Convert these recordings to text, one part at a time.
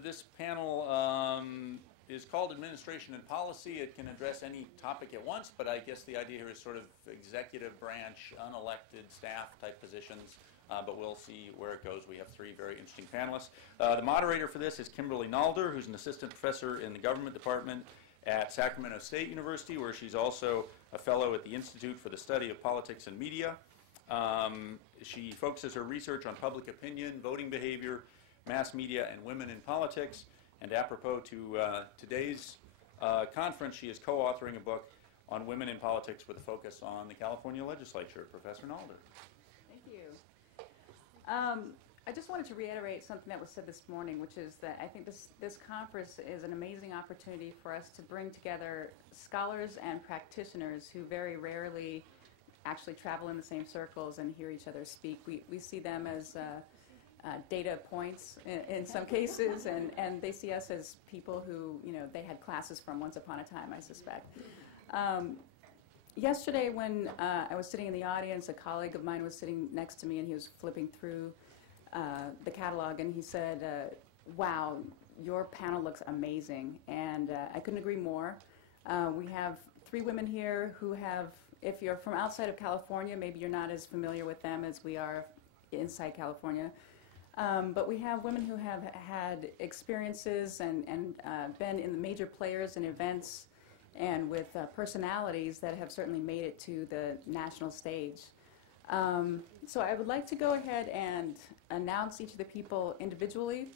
This panel is called Administration and Policy. It can address any topic at once, but I guess the idea here is sort of executive branch, unelected staff type positions, but we'll see where it goes. We have three very interesting panelists. The moderator for this is Kimberly Nalder, who's an assistant professor in the government department at Sacramento State University, where she's also a fellow at the Institute for the Study of Politics and Media. She focuses her research on public opinion, voting behavior, mass media, and women in politics. And apropos to today's conference, she is co-authoring a book on women in politics with a focus on the California legislature. Professor Nalder. Thank you. I just wanted to reiterate something that was said this morning, which is that I think this conference is an amazing opportunity for us to bring together scholars and practitioners who very rarely actually travel in the same circles and hear each other speak. We see them as data points in some cases, and they see us as people who, they had classes from once upon a time, I suspect. Yesterday when I was sitting in the audience, a colleague of mine was sitting next to me, and he was flipping through the catalog, and he said, wow, your panel looks amazing, and I couldn't agree more. We have three women here who have, if you're from outside of California, maybe you're not as familiar with them as we are inside California. But we have women who have had experiences and been in the major players and events and with personalities that have certainly made it to the national stage. So I would like to go ahead and announce each of the people individually,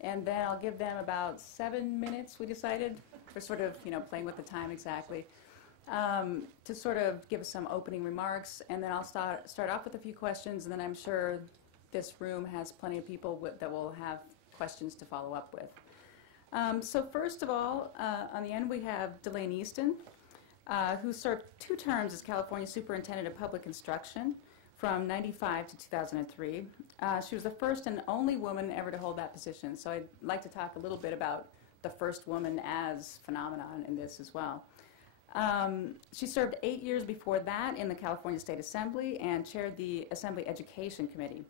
and then I'll give them about 7 minutes, we decided. We're sort of playing with the time exactly, to sort of give us some opening remarks, and then I'll start off with a few questions, and then I'm sure this room has plenty of people that will have questions to follow up with. So first of all, on the end we have Delaine Easton, who served 2 terms as California Superintendent of Public Instruction from '95 to 2003. She was the first and only woman ever to hold that position, so I'd like to talk a little bit about the first woman as phenomenon in this as well. She served 8 years before that in the California State Assembly and chaired the Assembly Education Committee.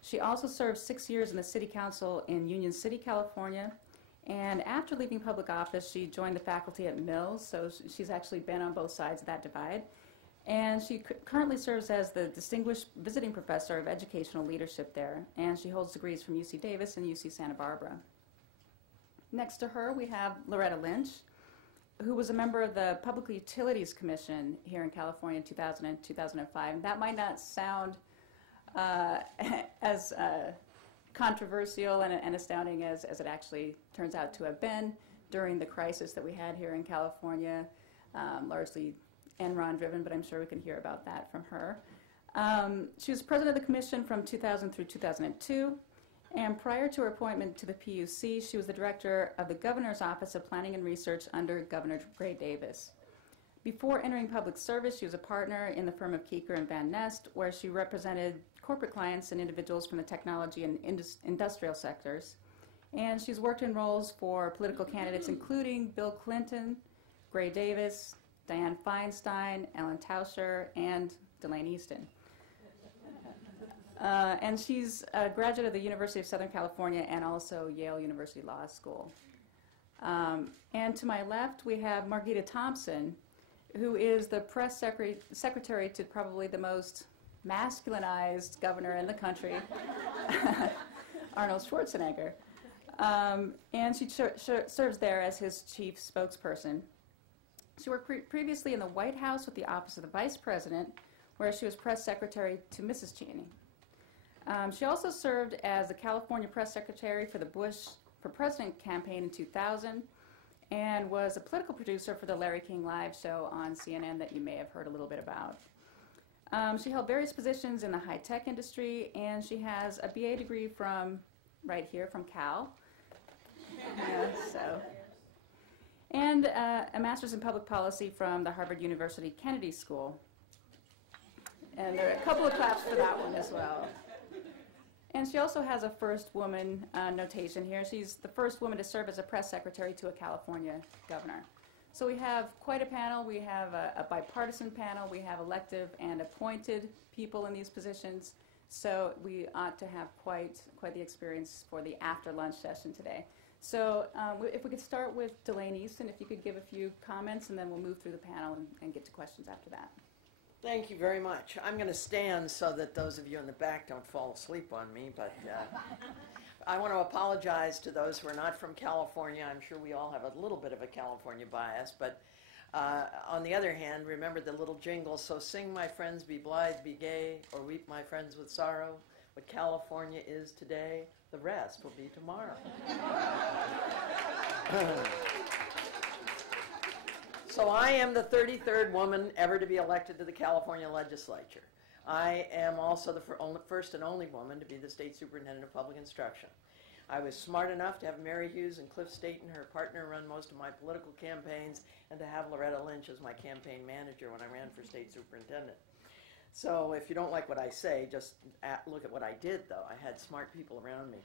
She also served 6 years in the City Council in Union City, California, and after leaving public office, she joined the faculty at Mills, so she's actually been on both sides of that divide. And she currently serves as the Distinguished Visiting Professor of Educational Leadership there, and she holds degrees from UC Davis and UC Santa Barbara. Next to her, we have Loretta Lynch, who was a member of the Public Utilities Commission here in California in 2000 and 2005. And that might not sound as controversial and astounding as it actually turns out to have been during the crisis that we had here in California, largely Enron driven, but I'm sure we can hear about that from her. She was president of the commission from 2000 through 2002, and prior to her appointment to the PUC, she was the director of the Governor's Office of Planning and Research under Governor Gray Davis. Before entering public service, she was a partner in the firm of Keeker and Van Nest, where she represented corporate clients and individuals from the technology and industrial sectors. And she's worked in roles for political candidates including Bill Clinton, Gray Davis, Dianne Feinstein, Ellen Tauscher, and Delaine Easton. And she's a graduate of the University of Southern California and also Yale University Law School. And to my left, we have Margita Thompson, who is the press secretary to probably the most masculinized governor in the country, Arnold Schwarzenegger. And she serves there as his chief spokesperson. She worked previously in the White House with the Office of the Vice President, where she was press secretary to Mrs. Cheney. She also served as the California press secretary for the Bush for President campaign in 2000, and was a political producer for the Larry King Live show on CNN that you may have heard a little bit about. She held various positions in the high-tech industry, and she has a BA degree from, right here, from Cal. And a master's in public policy from the Harvard University Kennedy School. And there are a couple of claps for that one as well. And she also has a first woman notation here. She's the first woman to serve as a press secretary to a California governor. So we have quite a panel. We have a bipartisan panel. We have elective and appointed people in these positions. So we ought to have quite the experience for the after lunch session today. So if we could start with Delane Easton, if you could give a few comments, and then we'll move through the panel and get to questions after that. Thank you very much. I'm going to stand so that those of you in the back don't fall asleep on me, but I want to apologize to those who are not from California. I'm sure we all have a little bit of a California bias, but on the other hand, remember the little jingle, so sing my friends, be blithe, be gay, or weep my friends with sorrow. What California is today, the rest will be tomorrow. So I am the 33rd woman ever to be elected to the California legislature. I am also the first and only woman to be the state superintendent of public instruction. I was smart enough to have Mary Hughes and Cliff Staten, her partner, run most of my political campaigns, and to have Loretta Lynch as my campaign manager when I ran for state superintendent. So if you don't like what I say, just look at what I did, though. I had smart people around me.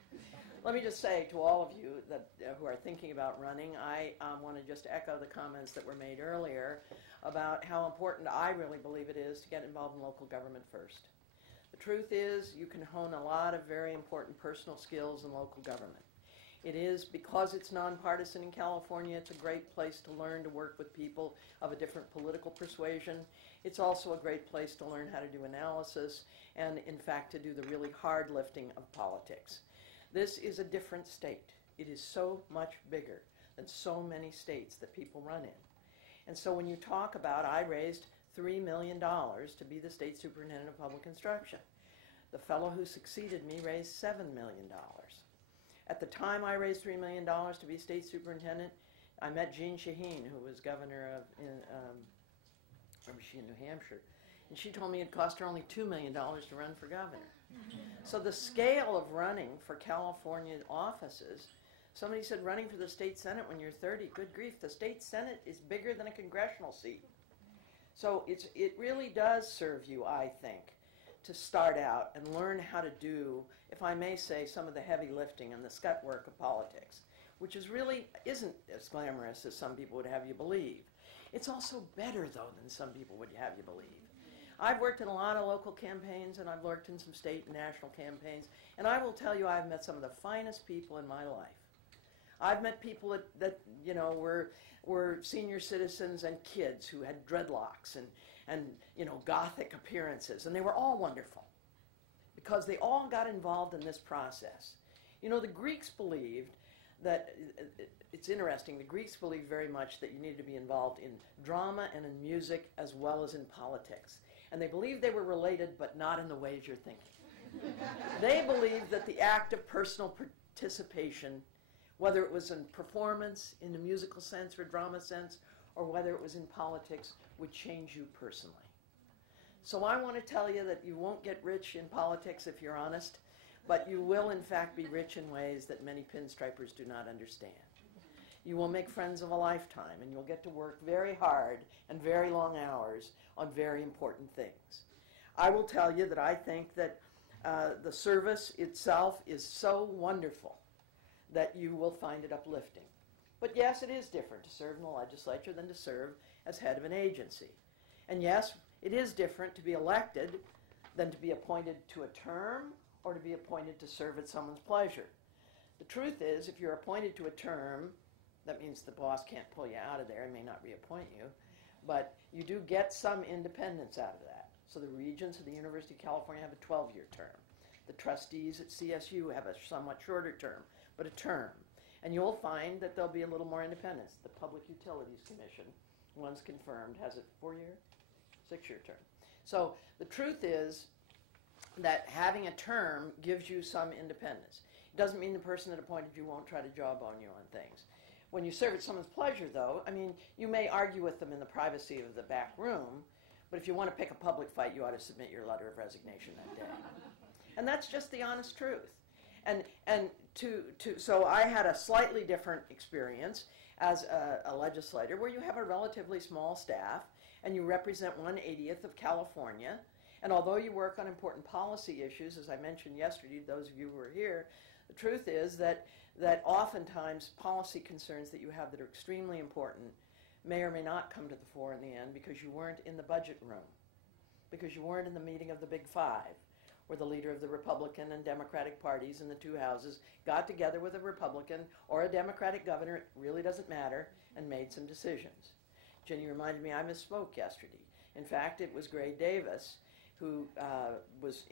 Let me just say to all of you that who are thinking about running, I want to just echo the comments that were made earlier about how important I really believe it is to get involved in local government first. The truth is, you can hone a lot of very important personal skills in local government. It is, because it's nonpartisan in California, it's a great place to learn to work with people of a different political persuasion. It's also a great place to learn how to do analysis and, in fact, to do the really hard lifting of politics. This is a different state. It is so much bigger than so many states that people run in. And so when you talk about, I raised $3 million to be the state superintendent of public instruction. The fellow who succeeded me raised $7 million. At the time I raised $3 million to be state superintendent, I met Jean Shaheen, who was governor of New Hampshire, and she told me it cost her only $2 million to run for governor. So the scale of running for California offices, somebody said running for the state senate when you're 30, good grief, the state senate is bigger than a congressional seat. So it really does serve you, I think, to start out and learn how to do, if I may say, some of the heavy lifting and the scut work of politics, which isn't as glamorous as some people would have you believe. It's also better, though, than some people would have you believe. I've worked in a lot of local campaigns, and I've worked in some state and national campaigns, and I will tell you I've met some of the finest people in my life. I've met people that you know, were senior citizens and kids who had dreadlocks and you know, gothic appearances, and they were all wonderful because they all got involved in this process. You know, the Greeks believed that, it's interesting, the Greeks believed very much that you needed to be involved in drama and in music as well as in politics. And they believed they were related, but not in the ways you're thinking. They believed that the act of personal participation, whether it was in performance, in a musical sense or drama sense, or whether it was in politics, would change you personally. So I want to tell you that you won't get rich in politics if you're honest, but you will in fact be rich in ways that many pinstripers do not understand. You will make friends of a lifetime, and you'll get to work very hard and very long hours on very important things. I will tell you that I think that the service itself is so wonderful that you will find it uplifting. But yes, it is different to serve in the legislature than to serve as head of an agency. And yes, it is different to be elected than to be appointed to a term or to be appointed to serve at someone's pleasure. The truth is, if you're appointed to a term, that means the boss can't pull you out of there and may not reappoint you, but you do get some independence out of that. So the regents of the University of California have a 12-year term. The trustees at CSU have a somewhat shorter term, but a term. And you'll find that there'll be a little more independence. The Public Utilities Commission, once confirmed, has a 4-year, 6-year term. So the truth is that having a term gives you some independence. It doesn't mean the person that appointed you won't try to jawbone you on things. When you serve at someone's pleasure, though, I mean, you may argue with them in the privacy of the back room, but if you want to pick a public fight, you ought to submit your letter of resignation that day. And that's just the honest truth. So I had a slightly different experience as a legislator where you have a relatively small staff and you represent 1/80th of California. And although you work on important policy issues, as I mentioned yesterday, those of you who were here, the truth is that oftentimes policy concerns that you have that are extremely important may or may not come to the fore in the end because you weren't in the budget room, because you weren't in the meeting of the Big Five, where the leader of the Republican and Democratic parties in the two houses got together with a Republican or a Democratic governor, it really doesn't matter, and made some decisions. Jenny reminded me I misspoke yesterday. In fact, it was Gray Davis who was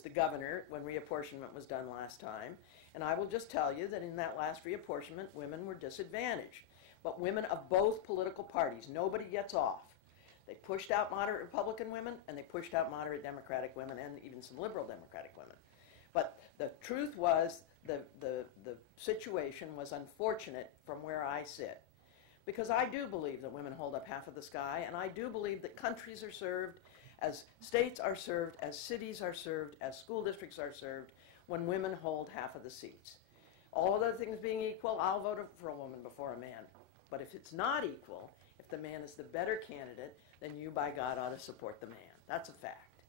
the governor when reapportionment was done last time. And I will just tell you that in that last reapportionment, women were disadvantaged. But women of both political parties, nobody gets off. They pushed out moderate Republican women, and they pushed out moderate Democratic women, and even some liberal Democratic women. But the truth was, the situation was unfortunate from where I sit. Because I do believe that women hold up half of the sky, and I do believe that countries are served, as states are served, as cities are served, as school districts are served, when women hold half of the seats. All other things being equal, I'll vote for a woman before a man. But if it's not equal, if the man is the better candidate, then you, by God, ought to support the man. That's a fact.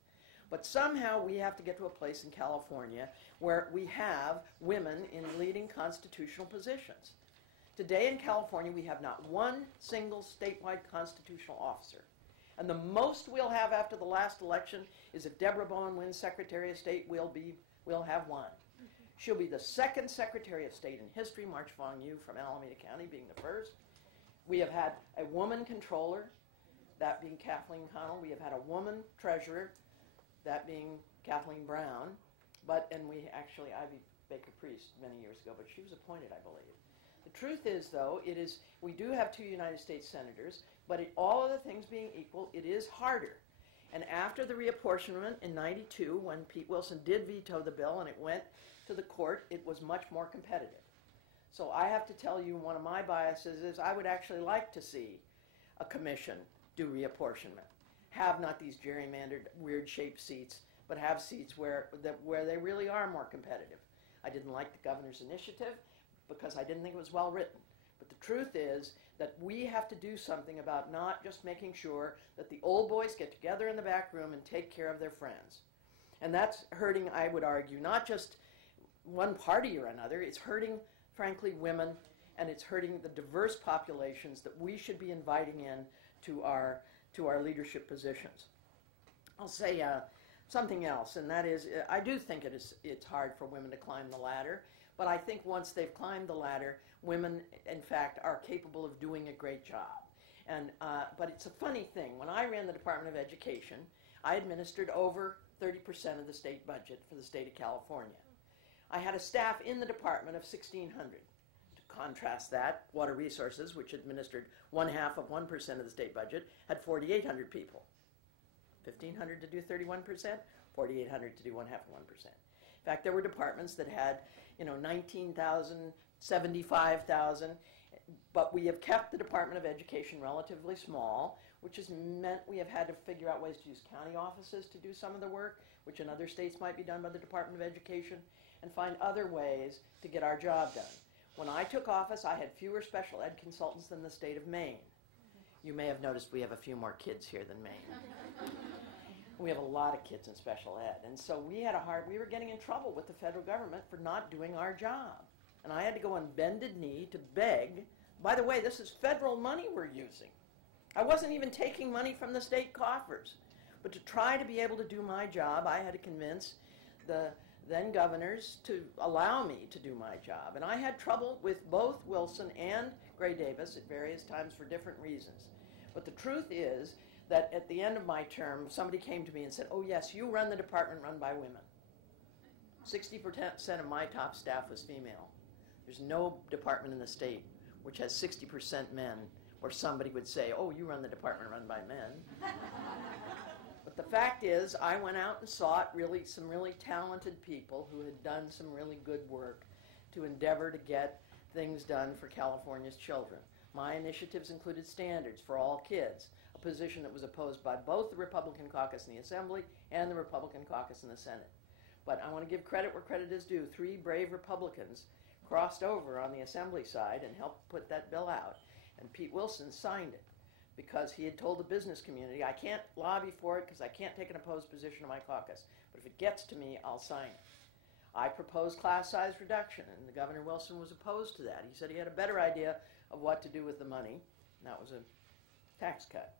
But somehow we have to get to a place in California where we have women in leading constitutional positions. Today in California, we have not one single statewide constitutional officer. And the most we'll have after the last election is if Deborah Bowen wins Secretary of State, we'll have one. She'll be the second Secretary of State in history, March Fong Yu from Alameda County being the first. We have had a woman controller, that being Kathleen Connell. We have had a woman treasurer, that being Kathleen Brown. And we actually, Ivy Baker Priest many years ago, but she was appointed, I believe. The truth is, though, we do have 2 United States senators, but all other things being equal, it is harder. And after the reapportionment in '92, when Pete Wilson did veto the bill and it went to the court, it was much more competitive. So I have to tell you, one of my biases is I would actually like to see a commission do reapportionment. Have not these gerrymandered, weird-shaped seats, but have seats where they really are more competitive. I didn't like the governor's initiative because I didn't think it was well written. But the truth is that we have to do something about not just making sure that the old boys get together in the back room and take care of their friends. And that's hurting, I would argue, not just one party or another. It's hurting, frankly, women, and it's hurting the diverse populations that we should be inviting in to our leadership positions. I'll say something else, and that is, I do think it's hard for women to climb the ladder, but I think once they've climbed the ladder, women, in fact, are capable of doing a great job. But it's a funny thing. When I ran the Department of Education, I administered over 30% of the state budget for the state of California. I had a staff in the department of 1,600. To contrast that, Water Resources, which administered 1/2 of 1% of the state budget, had 4,800 people. 1,500 to do 31%, 4,800 to do 1/2 of 1%. In fact, there were departments that had, 19,000, 75,000, but we have kept the Department of Education relatively small, which has meant we have had to figure out ways to use county offices to do some of the work, which in other states might be done by the Department of Education, and find other ways to get our job done. When I took office, I had fewer special ed consultants than the state of Maine. You may have noticed we have a few more kids here than Maine. We have a lot of kids in special ed, and so we were getting in trouble with the federal government for not doing our job. And I had to go on bended knee to beg, by the way, this is federal money we're using. I wasn't even taking money from the state coffers. But to try to be able to do my job, I had to convince the then governors to allow me to do my job. And I had trouble with both Wilson and Gray Davis at various times for different reasons. But the truth is that at the end of my term, somebody came to me and said, "Oh yes, you run the department run by women." 60% of my top staff was female. There's no department in the state which has 60% men where somebody would say, "Oh, you run the department run by men." But the fact is, I went out and sought some really talented people who had done some really good work to endeavor to get things done for California's children. My initiatives included standards for all kids, a position that was opposed by both the Republican caucus in the Assembly and the Republican caucus in the Senate. But I want to give credit where credit is due. 3 brave Republicans crossed over on the Assembly side and helped put that bill out. And Pete Wilson signed it because he had told the business community, "I can't lobby for it because I can't take an opposed position in my caucus. But if it gets to me, I'll sign it." I proposed class size reduction, and the Governor Wilson was opposed to that. He said he had a better idea of what to do with the money, and that was a tax cut.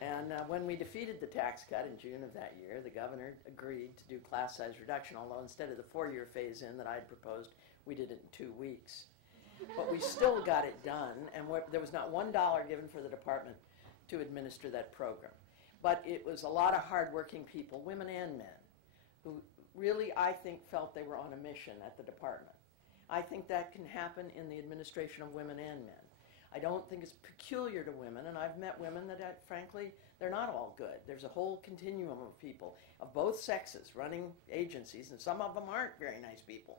And when we defeated the tax cut in June of that year, the governor agreed to do class size reduction, although instead of the 4-year phase-in that I'd proposed, we did it in 2 weeks. But we still got it done, and there was not $1 given for the department to administer that program. But it was a lot of hardworking people, women and men, who really, I think, felt they were on a mission at the department. I think that can happen in the administration of women and men. I don't think it's peculiar to women, and I've met women that, frankly, they're not all good. There's a whole continuum of people of both sexes running agencies, and some of them aren't very nice people.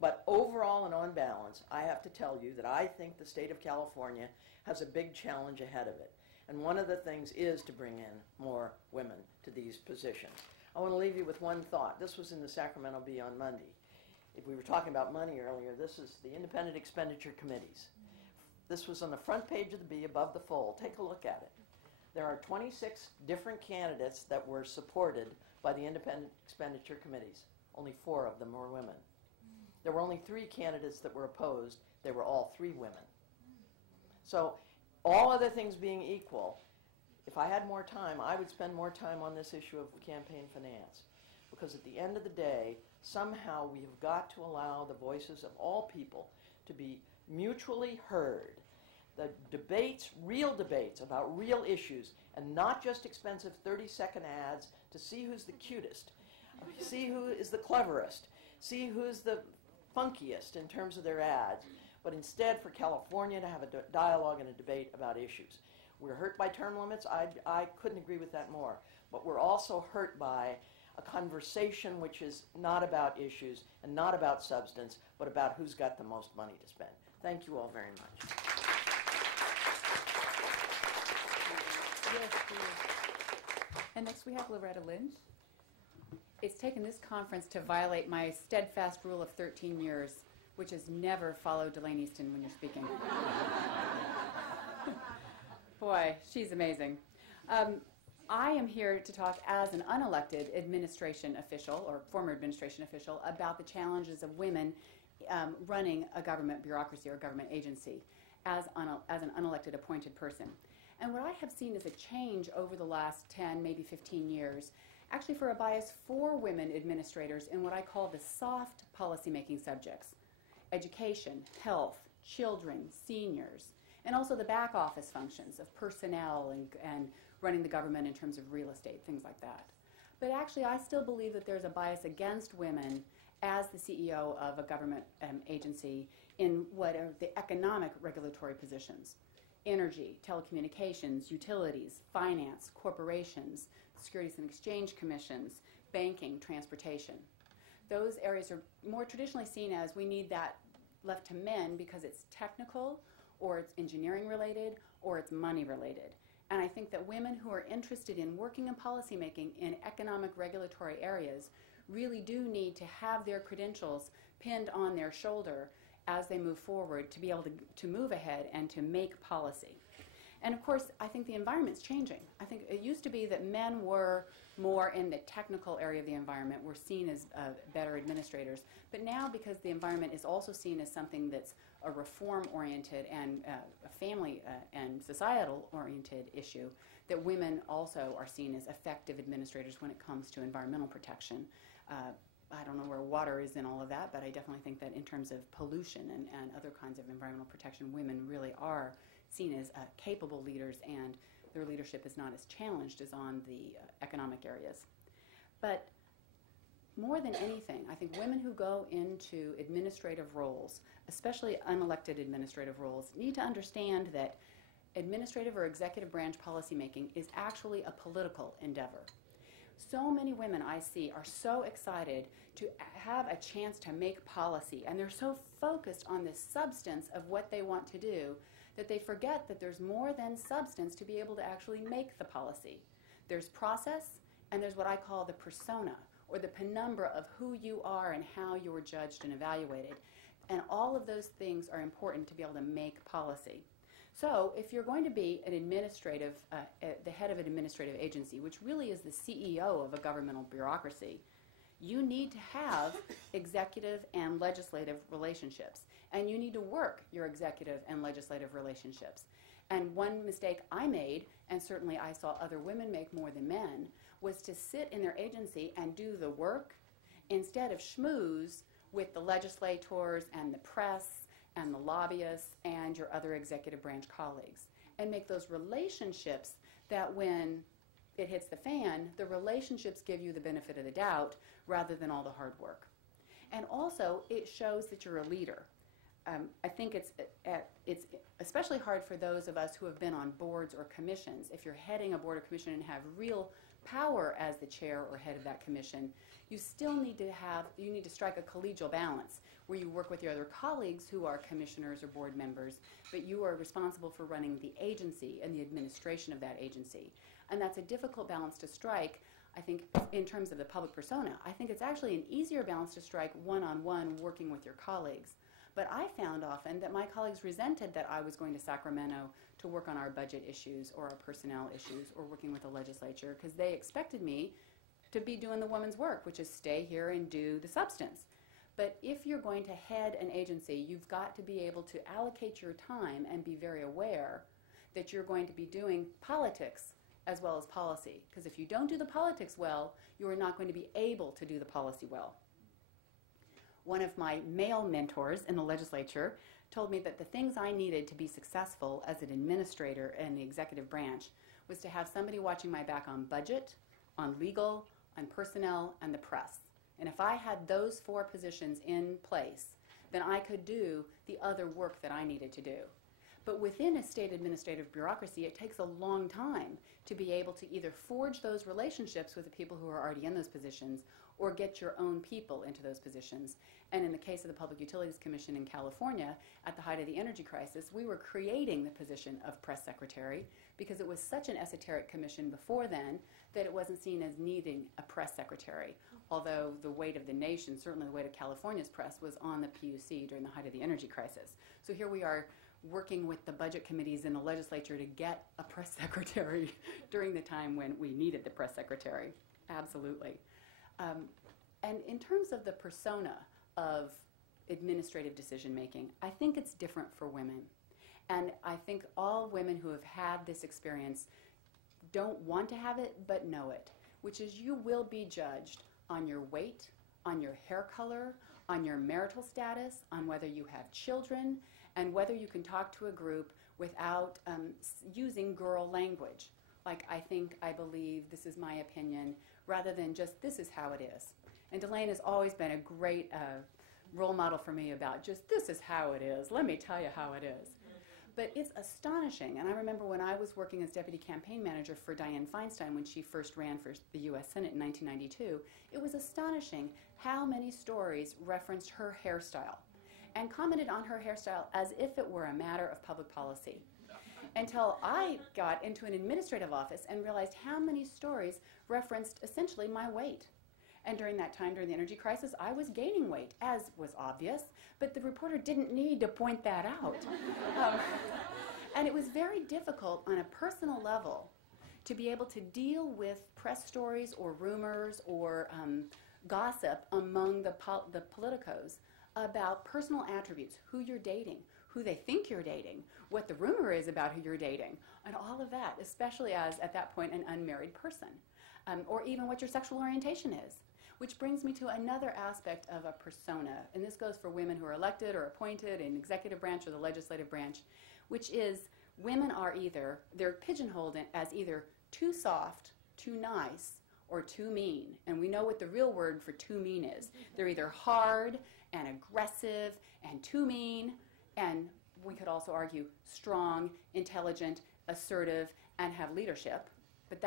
But overall and on balance, I have to tell you that I think the state of California has a big challenge ahead of it. And one of the things is to bring in more women to these positions. I want to leave you with one thought. This was in the Sacramento Bee on Monday. If we were talking about money earlier, this is the Independent Expenditure Committees. This was on the front page of the Bee above the fold. Take a look at it. There are 26 different candidates that were supported by the Independent Expenditure Committees. Only 4 of them were women. There were only 3 candidates that were opposed. They were all 3 women. So all other things being equal, if I had more time, I would spend more time on this issue of campaign finance. Because at the end of the day, somehow we have got to allow the voices of all people to be mutually heard. The debates, real debates about real issues, and not just expensive 30-second ads to see who's the cutest, see who is the cleverest, see who's the funkiest in terms of their ads, but instead for California to have a dialogue and a debate about issues. We're hurt by term limits. I couldn't agree with that more. But we're also hurt by a conversation which is not about issues and not about substance, but about who's got the most money to spend. Thank you all very much. Yes, please. And next we have Loretta Lynch. It's taken this conference to violate my steadfast rule of 13 years, which is never follow Delane Easton when you're speaking. Boy, she's amazing. I am here to talk as an unelected administration official, or former administration official, about the challenges of women running a government bureaucracy or government agency as an unelected appointed person. And what I have seen is a change over the last 10, maybe 15 years, actually for a bias for women administrators in what I call the soft policymaking subjects: education, health, children, seniors, and also the back office functions of personnel and running the government in terms of real estate, things like that. But actually, I still believe that there's a bias against women as the CEO of a government agency in what are the economic regulatory positions: energy, telecommunications, utilities, finance, corporations, Securities and Exchange Commissions, banking, transportation. Those areas are more traditionally seen as we need that left to men because it's technical, or it's engineering related, or it's money related. And I think that women who are interested in working in policymaking in economic regulatory areas really do need to have their credentials pinned on their shoulder as they move forward to be able to move ahead and to make policy. And of course, I think the environment's changing. I think it used to be that men were more in the technical area of the environment, were seen as better administrators. But now, because the environment is also seen as something that's a reform-oriented and a family and societal-oriented issue, that women also are seen as effective administrators when it comes to environmental protection. I don't know where water is in all of that, but I definitely think that in terms of pollution and other kinds of environmental protection, women really are seen as capable leaders, and their leadership is not as challenged as on the economic areas. But more than anything, I think women who go into administrative roles, especially unelected administrative roles, need to understand that administrative or executive branch policymaking is actually a political endeavor. So many women I see are so excited to have a chance to make policy, and they're so focused on the substance of what they want to do that they forget that there's more than substance to be able to actually make the policy. There's process, and there's what I call the persona, or the penumbra of who you are and how you're judged and evaluated. And all of those things are important to be able to make policy. So if you're going to be an administrative, the head of an administrative agency, which really is the CEO of a governmental bureaucracy, you need to have executive and legislative relationships. And you need to work your executive and legislative relationships. And one mistake I made, and certainly I saw other women make more than men, was to sit in their agency and do the work instead of schmooze with the legislators and the press and the lobbyists and your other executive branch colleagues, and make those relationships that when it hits the fan, the relationships give you the benefit of the doubt rather than all the hard work. And also, it shows that you're a leader. I think it's especially hard for those of us who have been on boards or commissions. If you're heading a board or commission and have real power as the chair or head of that commission, you still need to strike a collegial balance where you work with your other colleagues who are commissioners or board members, but you are responsible for running the agency and the administration of that agency. And that's a difficult balance to strike, I think, in terms of the public persona. I think it's actually an easier balance to strike one-on-one working with your colleagues. But I found often that my colleagues resented that I was going to Sacramento to work on our budget issues or our personnel issues or working with the legislature, because they expected me to be doing the woman's work, which is stay here and do the substance. But if you're going to head an agency, you've got to be able to allocate your time and be very aware that you're going to be doing politics as well as policy. Because if you don't do the politics well, you are not going to be able to do the policy well. One of my male mentors in the legislature told me that the things I needed to be successful as an administrator in the executive branch was to have somebody watching my back on budget, on legal, on personnel, and the press. And if I had those 4 positions in place, then I could do the other work that I needed to do. But within a state administrative bureaucracy, it takes a long time to be able to either forge those relationships with the people who are already in those positions or get your own people into those positions. And in the case of the Public Utilities Commission in California, at the height of the energy crisis, we were creating the position of press secretary because it was such an esoteric commission before then that it wasn't seen as needing a press secretary, although the weight of the nation, certainly the weight of California's press, was on the PUC during the height of the energy crisis. So here we are working with the budget committees in the legislature to get a press secretary during the time when we needed the press secretary. Absolutely. And in terms of the persona of administrative decision making, I think it's different for women. And I think all women who have had this experience don't want to have it, but know it, which is you will be judged on your weight, on your hair color, on your marital status, on whether you have children, and whether you can talk to a group without using girl language. Like, I believe, this is my opinion, rather than just, this is how it is. And Delane has always been a great role model for me about just, this is how it is. Let me tell you how it is. But it's astonishing. And I remember when I was working as deputy campaign manager for Dianne Feinstein when she first ran for the U.S. Senate in 1992, it was astonishing how many stories referenced her hairstyle and commented on her hairstyle as if it were a matter of public policy. Until I got into an administrative office and realized how many stories referenced essentially my weight. And during that time, during the energy crisis, I was gaining weight, as was obvious, but the reporter didn't need to point that out. And it was very difficult on a personal level to be able to deal with press stories or rumors or gossip among the politicos about personal attributes, who you're dating, who they think you're dating, what the rumor is about who you're dating, and all of that, especially as, at that point, an unmarried person, or even what your sexual orientation is. Which brings me to another aspect of a persona, and this goes for women who are elected or appointed in executive branch or the legislative branch, which is women are either, they're pigeonholed as either too soft, too nice, or too mean. And we know what the real word for too mean is. They're either hard and aggressive and too mean, and we could also argue strong, intelligent, assertive, and have leadership. But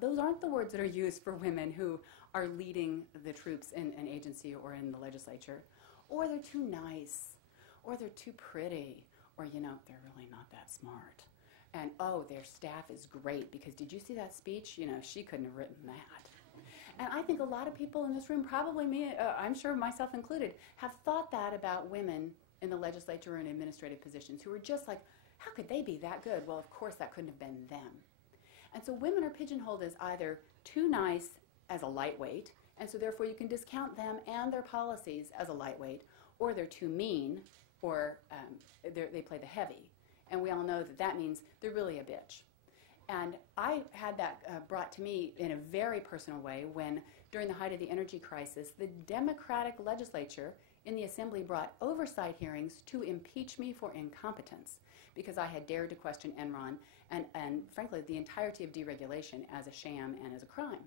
those aren't the words that are used for women who are leading the troops in an agency or in the legislature. Or they're too nice, or they're too pretty, or, they're really not that smart. And, oh, their staff is great, because did you see that speech? She couldn't have written that. And I think a lot of people in this room, probably me, I'm sure myself included, have thought that about women in the legislature and administrative positions who are just like, how could they be that good? Well, of course, that couldn't have been them. And so women are pigeonholed as either too nice as a lightweight, and so therefore you can discount them and their policies as a lightweight, or they're too mean, or they play the heavy. And we all know that that means they're really a bitch. And I had that brought to me in a very personal way when, during the height of the energy crisis, the Democratic legislature in the Assembly brought oversight hearings to impeach me for incompetence because I had dared to question Enron and frankly, the entirety of deregulation as a sham and as a crime.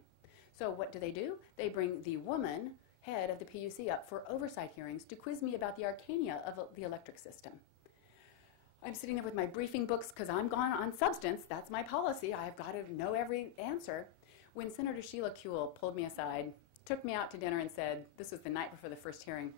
So what do? They bring the woman head of the PUC up for oversight hearings to quiz me about the arcana of the electric system. I'm sitting there with my briefing books because I'm gone on substance. That's my policy. I've got to know every answer. When Senator Sheila Kuehl pulled me aside, took me out to dinner and said, this was the night before the first hearing,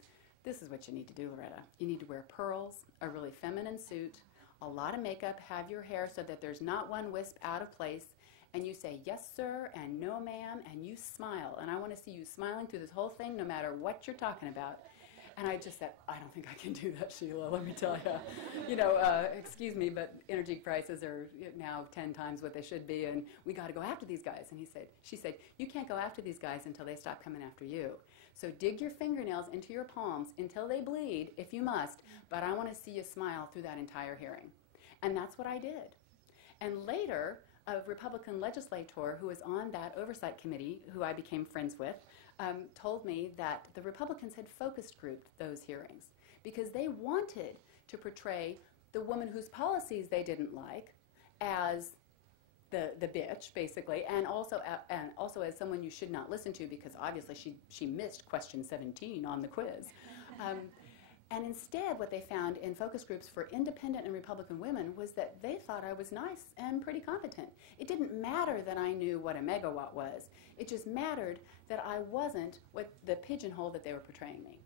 this is what you need to do, Loretta. You need to wear pearls, a really feminine suit, a lot of makeup, have your hair so that there's not one wisp out of place, and you say, yes, sir, and no, ma'am, and you smile. And I want to see you smiling through this whole thing no matter what you're talking about. And I just said, I don't think I can do that, Sheila, let me tell you. Excuse me, but energy prices are now 10 times what they should be, and we got to go after these guys. And she said, you can't go after these guys until they stop coming after you. So dig your fingernails into your palms until they bleed, if you must, but I want to see you smile through that entire hearing. And that's what I did. And later, a Republican legislator who was on that oversight committee, who I became friends with, told me that the Republicans had focus grouped those hearings because they wanted to portray the woman whose policies they didn't like as the bitch, basically, and also as someone you should not listen to because obviously she missed question 17 on the quiz. And instead, what they found in focus groups for independent and Republican women was that they thought I was nice and pretty competent. It didn't matter that I knew what a megawatt was. It just mattered that I wasn't what the pigeonhole that they were portraying me.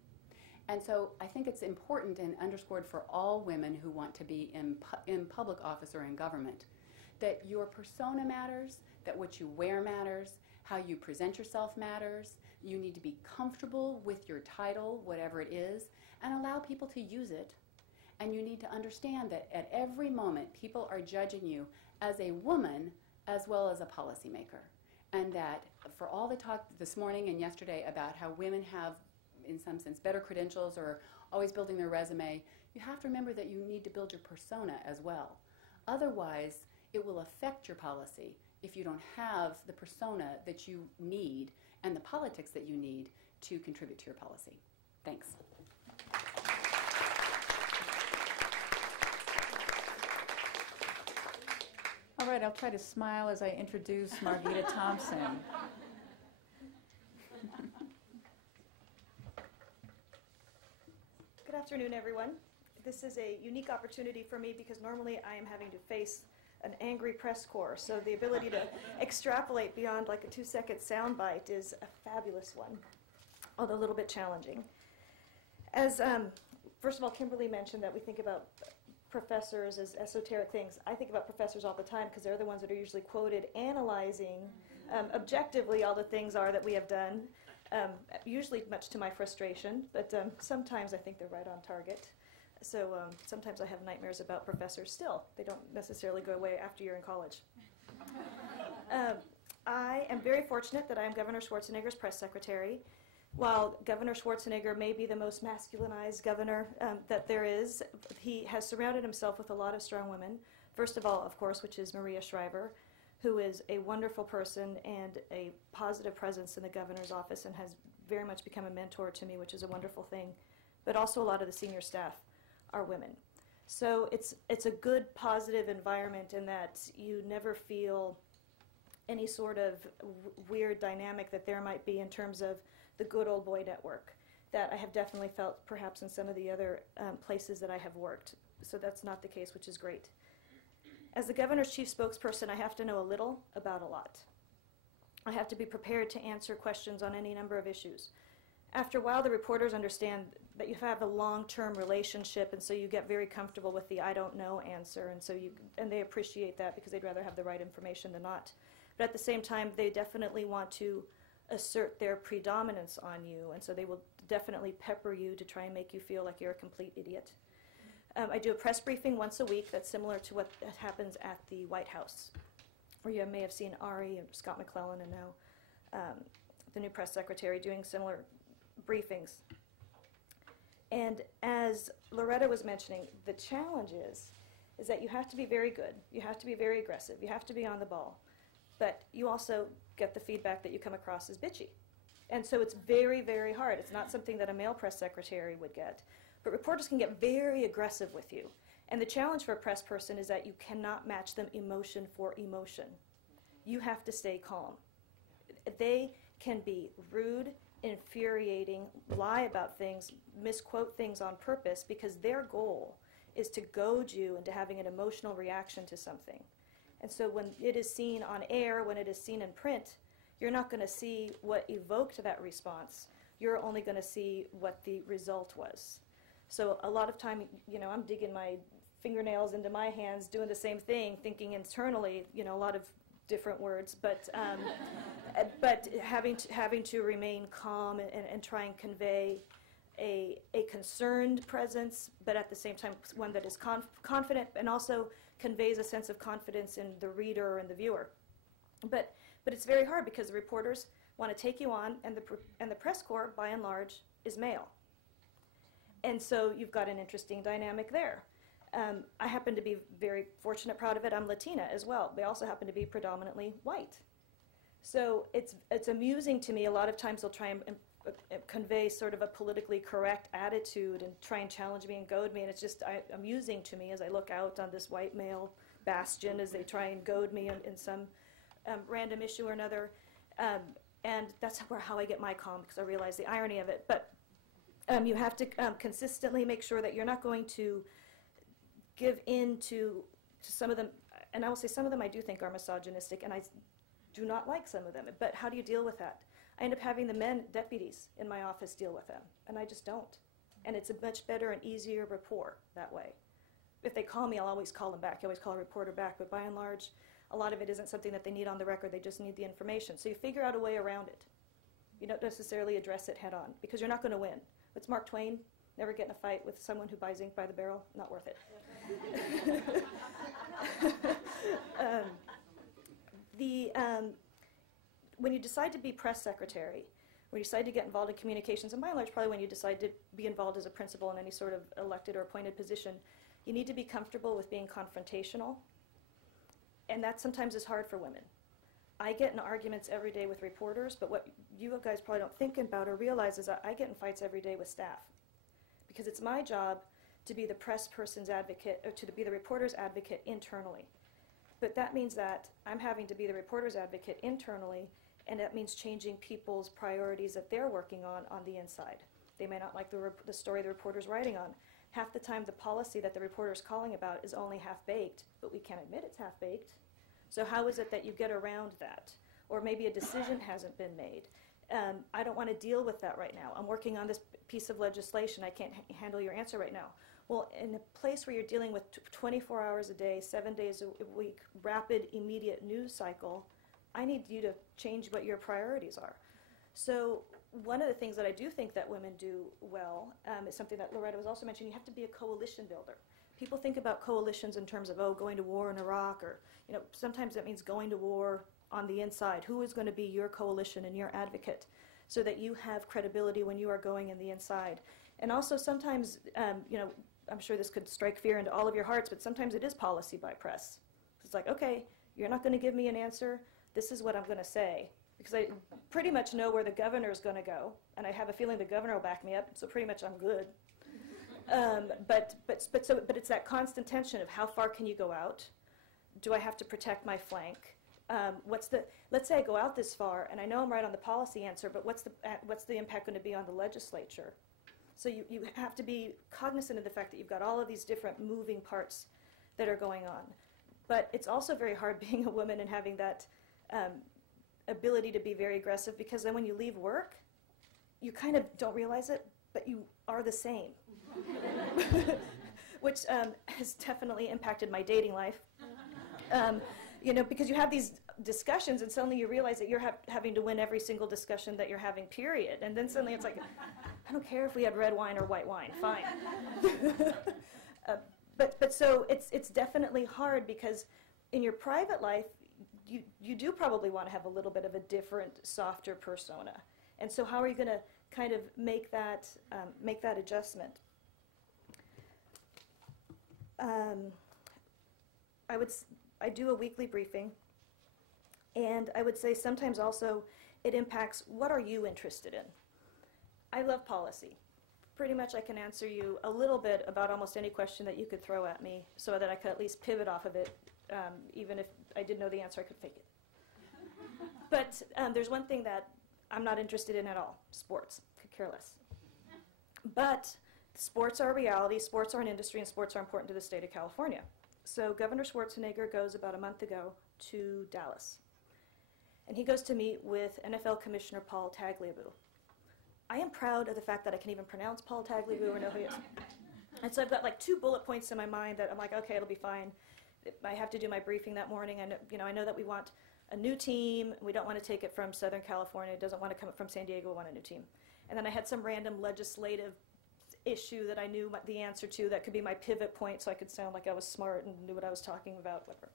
And so I think it's important and underscored for all women who want to be in public office or in government that your persona matters, that what you wear matters, how you present yourself matters. You need to be comfortable with your title, whatever it is, and allow people to use it. And you need to understand that at every moment, people are judging you as a woman as well as a policymaker. And that for all the talk this morning and yesterday about how women have, in some sense, better credentials or always building their resume, you have to remember that you need to build your persona as well. Otherwise, it will affect your policy if you don't have the persona that you need and the politics that you need to contribute to your policy. Thanks. All right, I'll try to smile as I introduce Margita Thompson. Good afternoon, everyone. This is a unique opportunity for me because normally I am having to face an angry press corps, so the ability to extrapolate beyond like a 2-second soundbite is a fabulous one, although a little bit challenging. As first of all, Kimberly mentioned that we think about professors as esoteric things. I think about professors all the time because they're the ones that are usually quoted analyzing objectively all the things are that we have done, usually much to my frustration, but sometimes I think they're right on target. So sometimes I have nightmares about professors still. They don't necessarily go away after you're in college. I am very fortunate that I am Governor Schwarzenegger's press secretary. While Governor Schwarzenegger may be the most masculinized governor that there is, he has surrounded himself with a lot of strong women. First of all, of course, which is Maria Shriver, who is a wonderful person and a positive presence in the governor's office and has very much become a mentor to me, which is a wonderful thing. But also a lot of the senior staff are women. So it's a good, positive environment in that you never feel any sort of weird dynamic that there might be in terms of the good old boy network that I have definitely felt perhaps in some of the other places that I have worked. So that's not the case, which is great. As the governor's chief spokesperson, I have to know a little about a lot. I have to be prepared to answer questions on any number of issues. After a while, the reporters understand that you have a long-term relationship, and so you get very comfortable with the I don't know answer, and they appreciate that because they'd rather have the right information than not. But at the same time, they definitely want to assert their predominance on you, and so they will definitely pepper you to try and make you feel like you're a complete idiot. I do a press briefing once a week that's similar to what happens at the White House, where you may have seen Ari and Scott McClellan and now the new press secretary doing similar briefings. And as Loretta was mentioning, the challenge is is that you have to be very good, you have to be very aggressive, you have to be on the ball, but you also get the feedback that you come across as bitchy. And so it's very, very hard. It's not something that a male press secretary would get. But reporters can get very aggressive with you. And the challenge for a press person is that you cannot match them emotion for emotion. You have to stay calm. They can be rude, infuriating, lie about things, misquote things on purpose because their goal is to goad you into having an emotional reaction to something. And so when it is seen on air, when it is seen in print, you're not going to see what evoked that response. You're only going to see what the result was. So a lot of time, I'm digging my fingernails into my hands, doing the same thing, thinking internally, a lot of different words, but having to remain calm and try and convey a concerned presence, but at the same time one that is confident and also conveys a sense of confidence in the reader and the viewer. But it's very hard because the reporters want to take you on, and the press corps, by and large, is male. And so you've got an interesting dynamic there. I happen to be very fortunate, proud of it. I'm Latina as well. They also happen to be predominantly white. So it's amusing to me. A lot of times they'll try and convey sort of a politically correct attitude and try and challenge me and goad me. And it's just amusing to me as I look out on this white male bastion as they try and goad me in some random issue or another. And that's how I get my calm, because I realize the irony of it. But you have to consistently make sure that you're not going to give in to some of them, and I will say some of them I do think are misogynistic, and I do not like some of them. But how do you deal with that? I end up having the men deputies in my office deal with them, and I just don't. And it's a much better and easier rapport that way. If they call me, I'll always call them back. I always call a reporter back, but by and large, a lot of it isn't something that they need on the record. They just need the information. So you figure out a way around it. You don't necessarily address it head on, because you're not going to win. It's Mark Twain, never get in a fight with someone who buys ink by the barrel, not worth it. When you decide to be press secretary, when you decide to get involved in communications, and by and large probably when you decide to be involved as a principal in any sort of elected or appointed position, you need to be comfortable with being confrontational, and that sometimes is hard for women. I get in arguments every day with reporters, but what you guys probably don't think about or realize is that I get in fights every day with staff, because it's my job to be the press person's advocate, or to be the reporter's advocate internally. But that means that I'm having to be the reporter's advocate internally, and that means changing people's priorities that they're working on the inside. They may not like the story the reporter's writing on. Half the time the policy that the reporter's calling about is only half-baked, but we can't admit it's half-baked. So how is it that you get around that? Or maybe a decision hasn't been made. I don't want to deal with that right now. I'm working on this piece of legislation. I can't handle your answer right now. Well, in a place where you're dealing with 24 hours a day, 7 days a week, rapid, immediate news cycle, I need you to change what your priorities are. So one of the things that I do think that women do well is something that Loretta was also mentioning. You have to be a coalition builder. People think about coalitions in terms of, going to war in Iraq, or, sometimes that means going to war on the inside. Who is going to be your coalition and your advocate so that you have credibility when you are going in the inside? And also sometimes, I'm sure this could strike fear into all of your hearts, but sometimes it is policy by press. It's like, okay, you're not going to give me an answer. This is what I'm going to say. Because I pretty much know where the governor is going to go, and I have a feeling the governor will back me up, so pretty much I'm good. But it's that constant tension of how far can you go out? Do I have to protect my flank? Let's say I go out this far, and I know I'm right on the policy answer, but what's the impact going to be on the legislature? So you have to be cognizant of the fact that you've got all of these different moving parts that are going on. But it's also very hard being a woman and having that ability to be very aggressive, because then when you leave work, you kind of don't realize it, but you are the same, which has definitely impacted my dating life. Because you have these discussions, and suddenly you realize that you're having to win every single discussion that you're having, period. And then suddenly it's like, I don't care if we had red wine or white wine, fine. But so it's definitely hard, because in your private life, you do probably want to have a little bit of a different, softer persona. And so how are you going to kind of make that adjustment? I do a weekly briefing, and I would say sometimes also it impacts what are you interested in. I love policy. Pretty much I can answer you a little bit about almost any question that you could throw at me so that I could at least pivot off of it. Even if I didn't know the answer, I could fake it. But there's one thing that I'm not interested in at all, sports. Could care less. But sports are a reality, sports are an industry, and sports are important to the state of California. So Governor Schwarzenegger goes about a month ago to Dallas. And he goes to meet with NFL Commissioner Paul Tagliabue. I am proud of the fact that I can even pronounce Paul Tagliabue or know who he is. And so I've got like 2 bullet points in my mind that I'm like, okay, it'll be fine. I have to do my briefing that morning. I know that we want a new team. We don't want to take it from Southern California. It doesn't want to come from San Diego. We want a new team. And then I had some random legislative issue that I knew the answer to that could be my pivot point so I could sound like I was smart and knew what I was talking about, whatever.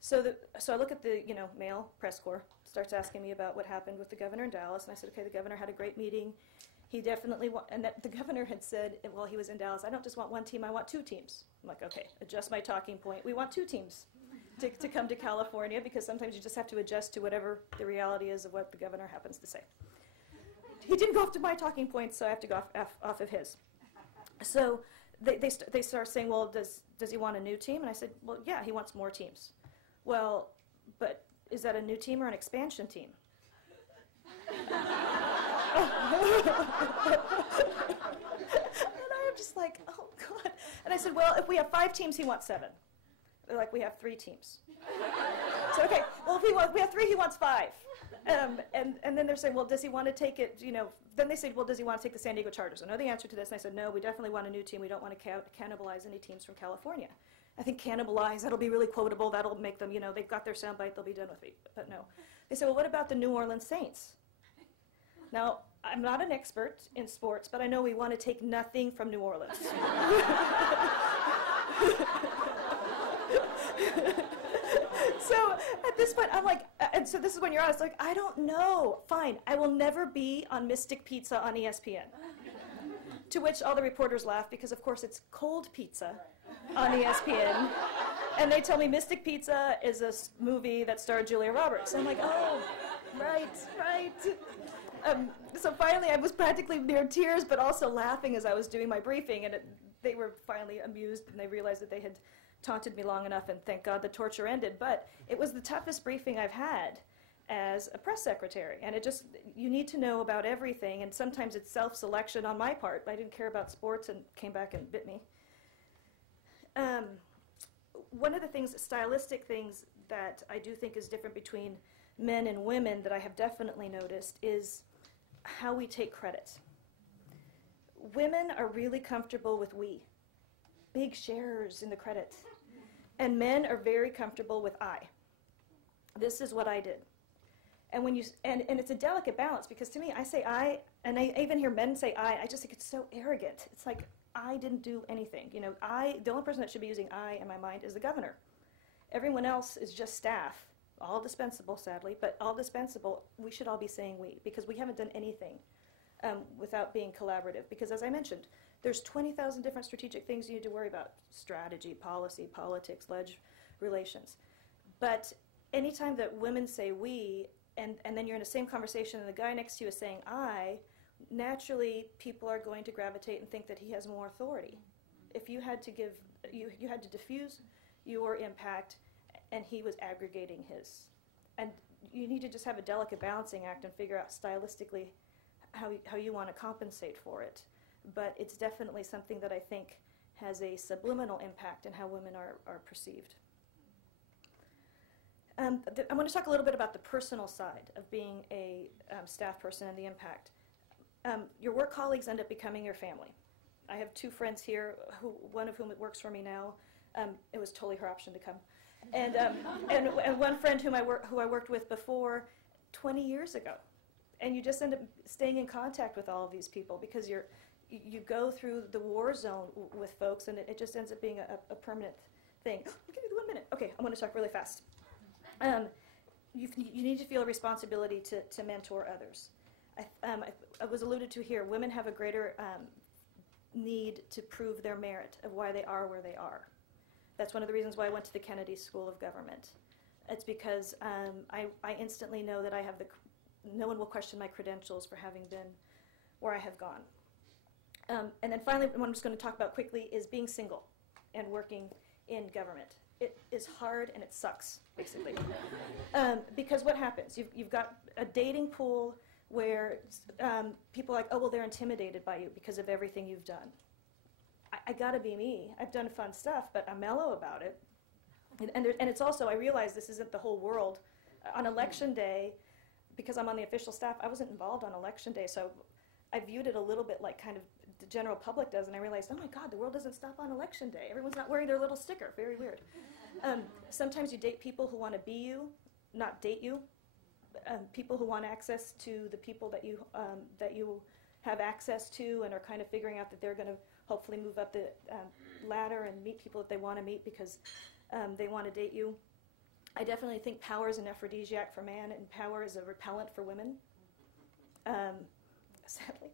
So I look at the male press corps, starts asking me about what happened with the governor in Dallas, and I said, okay, the governor had a great meeting. He definitely, and that the governor had said while he was in Dallas, I don't just want one team, I want 2 teams. I'm like, okay, adjust my talking point. We want 2 teams to come to California because sometimes you just have to adjust to whatever the reality is of what the governor happens to say. He didn't go off to my talking points, so I have to go off of his. So they start saying, well, does he want a new team? And I said, well, yeah, he wants more teams. Well, but is that a new team or an expansion team? And I'm just like, oh, God. And I said, well, if we have 5 teams, he wants 7. They're like, we have 3 teams. So, okay, well, if we have 3, he wants 5. And then they're saying, well, does he want to take it, then they said, well, does he want to take the San Diego Chargers? I know the answer to this. And I said, no, we definitely want a new team. We don't want to cannibalize any teams from California. I think cannibalize, that'll be really quotable. That'll make them, they've got their soundbite. They'll be done with me. But no. They said, well, what about the New Orleans Saints? Now, I'm not an expert in sports, but I know we want to take nothing from New Orleans. So at this point, I'm like, and so this is when you're honest, like, I don't know. Fine, I will never be on Mystic Pizza on ESPN. To which all the reporters laugh because, of course, it's cold pizza on ESPN. And they tell me Mystic Pizza is a movie that starred Julia Roberts. I'm like, oh, right. So finally, I was practically near tears, but also laughing as I was doing my briefing. And they were finally amused, and they realized that they had taunted me long enough, and thank God the torture ended. But it was the toughest briefing I've had as a press secretary. And you need to know about everything, and sometimes it's self-selection on my part. I didn't care about sports and came back and bit me. One of the stylistic things that I do think is different between men and women that I have definitely noticed is how we take credit. Women are really comfortable with we, big sharers in the credit. And men are very comfortable with I. This is what I did. And and it's a delicate balance because to me, I say I, and I even hear men say I just think it's so arrogant. It's like, I didn't do anything. The only person that should be using I in my mind is the governor. Everyone else is just staff, all dispensable, sadly, but all dispensable. We should all be saying we because we haven't done anything without being collaborative. Because as I mentioned, there's 20,000 different strategic things you need to worry about: strategy, policy, politics, relations. But anytime that women say we, and then you're in the same conversation and the guy next to you is saying I, naturally people are going to gravitate and think that he has more authority. If you had to give, you had to diffuse your impact, and he was aggregating his. And you need to just have a delicate balancing act and figure out stylistically how you want to compensate for it. But it's definitely something that I think has a subliminal impact in how women are perceived. I want to talk a little bit about the personal side of being a staff person and the impact. Your work colleagues end up becoming your family. I have 2 friends here, one of whom works for me now. It was totally her option to come. And one friend who I worked with before 20 years ago. And you just end up staying in contact with all of these people because you go through the war zone with folks, and it just ends up being a permanent thing. I'll give you 1 minute. Okay, I'm going to talk really fast. You need to feel a responsibility to mentor others. I was alluded to here. Women have a greater need to prove their merit of why they are where they are. That's one of the reasons why I went to the Kennedy School of Government. It's because I instantly know that I have no one will question my credentials for having been where I have gone. And then finally, what I'm just going to talk about quickly is being single and working in government. It is hard and it sucks, basically. Because what happens? You've got a dating pool where people are like, oh, well, they're intimidated by you because of everything you've done. I gotta be me. I've done fun stuff, but I'm mellow about it. And it's also, I realize this isn't the whole world. On election day, because I'm on the official staff, I wasn't involved on election day, so I viewed it a little bit like kind of the general public does, and I realized, oh my God, the world doesn't stop on election day. Everyone's not wearing their little sticker. Very weird. Sometimes you date people who want to be you, not date you. People who want access to the people that you have access to and are kind of figuring out that they're going to hopefully move up the ladder and meet people that they want to meet because they want to date you. I definitely think power is an aphrodisiac for man and power is a repellent for women, sadly.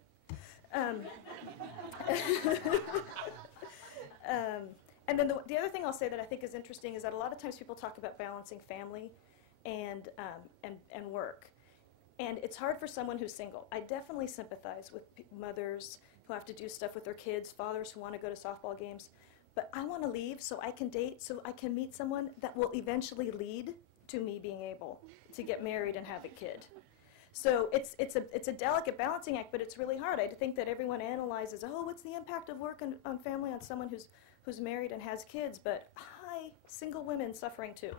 And then the other thing I'll say that I think is interesting is that a lot of times people talk about balancing family and work. And it's hard for someone who's single. I definitely sympathize with mothers who have to do stuff with their kids, fathers who want to go to softball games. But I want to leave so I can date, so I can meet someone that will eventually lead to me being able to get married and have a kid. So it's a delicate balancing act, but it's really hard. I think that everyone analyzes, oh, what's the impact of work on family on someone who's married and has kids? But hi, single women suffering too.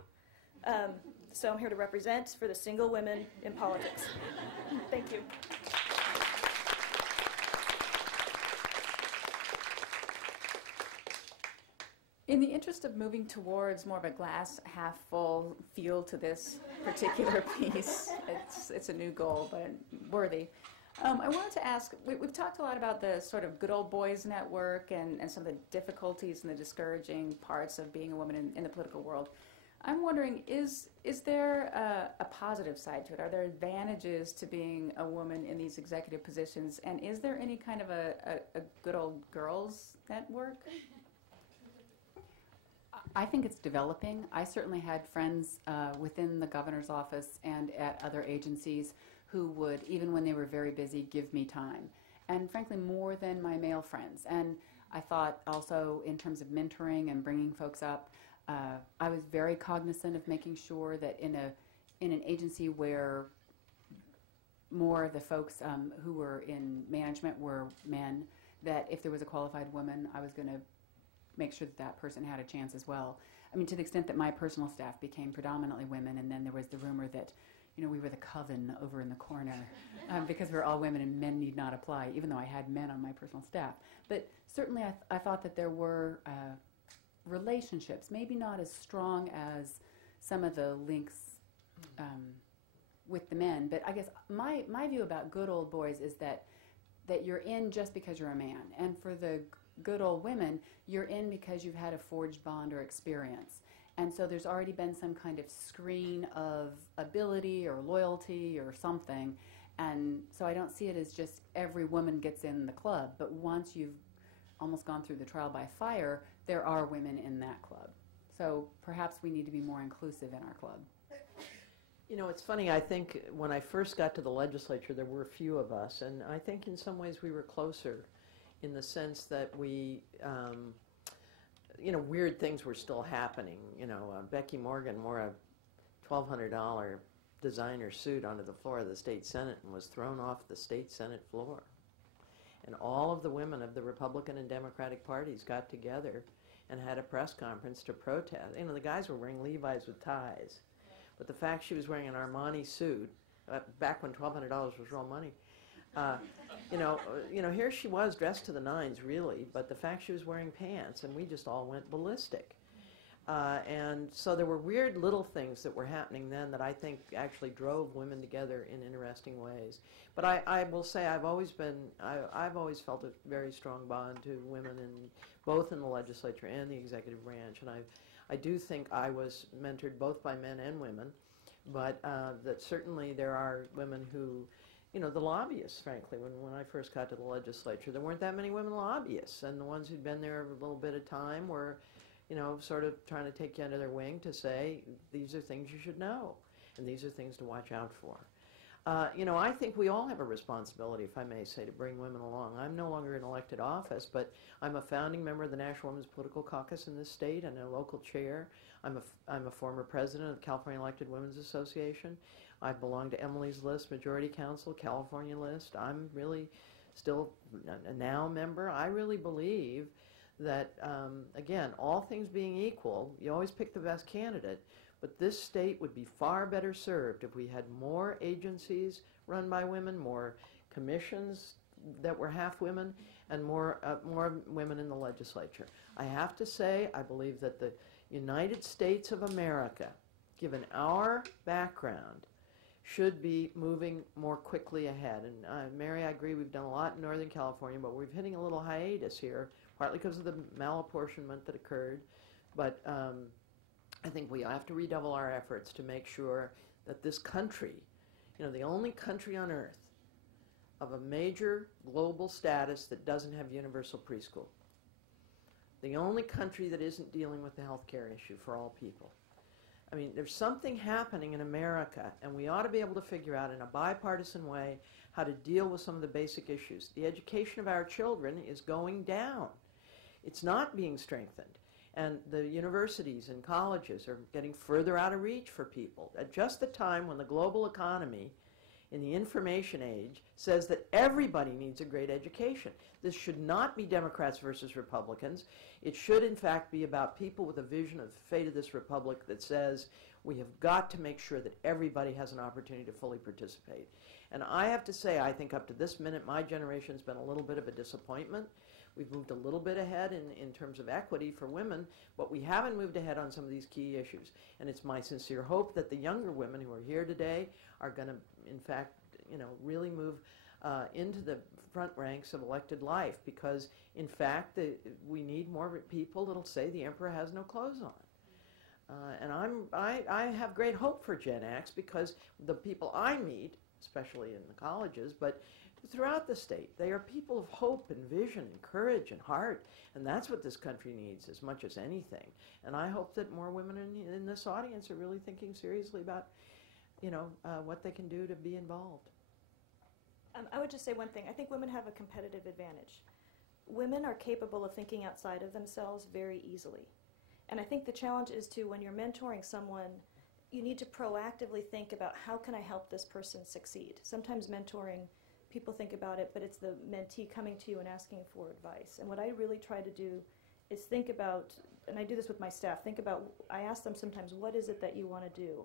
So I'm here to represent for the single women in politics. Thank you. In the interest of moving towards more of a glass half full feel to this particular piece, it's a new goal, but worthy. I wanted to ask, we've talked a lot about the sort of good old boys network and some of the difficulties and the discouraging parts of being a woman in the political world. I'm wondering, is there a positive side to it? Are there advantages to being a woman in these executive positions? And is there any kind of a good old girls network? I think it's developing. I certainly had friends within the governor's office and at other agencies who would, even when they were very busy, give me time. And frankly, more than my male friends. And I thought also in terms of mentoring and bringing folks up, I was very cognizant of making sure that in an agency where more of the folks who were in management were men, that if there was a qualified woman, I was going to make sure that that person had a chance as well. I mean, to the extent that my personal staff became predominantly women, and then there was the rumor that, you know, we were the coven over in the corner because we're all women and men need not apply, even though I had men on my personal staff. But certainly I thought that there were relationships, maybe not as strong as some of the links with the men, but I guess my view about good old boys is that you're in just because you're a man. And for the good old women, you're in because you've had a forged bond or experience. And so there's already been some kind of screen of ability or loyalty or something. And so I don't see it as just every woman gets in the club. But once you've almost gone through the trial by fire, there are women in that club. So perhaps we need to be more inclusive in our club. You know, it's funny, I think when I first got to the legislature, there were a few of us, and I think in some ways we were closer in the sense that we, you know, weird things were still happening. You know, Becky Morgan wore a $1,200 designer suit onto the floor of the state Senate and was thrown off the state Senate floor. And all of the women of the Republican and Democratic parties got together and had a press conference to protest. You know, the guys were wearing Levi's with ties. But the fact she was wearing an Armani suit, back when $1,200 was real money, you know, here she was dressed to the nines, really, but the fact she was wearing pants, and we just all went ballistic. And so there were weird little things that were happening then that I think actually drove women together in interesting ways. But I will say I've always felt a very strong bond to women both in the legislature and the executive branch, and I do think I was mentored both by men and women, but that certainly there are women who, you know, the lobbyists, frankly, when I first got to the legislature, there weren't that many women lobbyists, and the ones who'd been there a little bit of time were, sort of trying to take you under their wing to say, these are things you should know, and these are things to watch out for. I think we all have a responsibility, if I may say, to bring women along. I'm no longer in elected office, but I'm a founding member of the National Women's Political Caucus in this state and a local chair. I'm a former president of the California Elected Women's Association. I belong to Emily's List, Majority Council, California List. I'm really still a now member. I really believe that, again, all things being equal, you always pick the best candidate, but this state would be far better served if we had more agencies run by women, more commissions that were half women, and more women in the legislature. I have to say, I believe that the United States of America, given our background, should be moving more quickly ahead. And Mary, I agree, we've done a lot in Northern California, but we're hitting a little hiatus here, partly because of the malapportionment that occurred. But I think we have to redouble our efforts to make sure that this country, the only country on earth of a major global status that doesn't have universal preschool, the only country that isn't dealing with the health care issue for all people. I mean, there's something happening in America, and we ought to be able to figure out in a bipartisan way how to deal with some of the basic issues. The education of our children is going down. It's not being strengthened. And the universities and colleges are getting further out of reach for people at just the time when the global economy in the information age says that everybody needs a great education. This should not be Democrats versus Republicans. It should, in fact, be about people with a vision of the fate of this republic that says we have got to make sure that everybody has an opportunity to fully participate. And I have to say, I think up to this minute, my generation's been a little bit of a disappointment. We've moved a little bit ahead in terms of equity for women, but we haven't moved ahead on some of these key issues. And it's my sincere hope that the younger women who are here today are going to, in fact, really move into the front ranks of elected life, because, in fact, we need more people that'll say the emperor has no clothes on. And I have great hope for Gen X, because the people I meet, especially in the colleges, but throughout the state, they are people of hope and vision and courage and heart, and that's what this country needs as much as anything. And I hope that more women in this audience are really thinking seriously about, what they can do to be involved. I would just say one thing. I think women have a competitive advantage. Women are capable of thinking outside of themselves very easily. And I think the challenge is when you're mentoring someone, you need to proactively think about how can I help this person succeed. Sometimes mentoring, people think about it, but it's the mentee coming to you and asking for advice. And what I really try to do is think about, and I do this with my staff, I ask them sometimes, what is it that you want to do?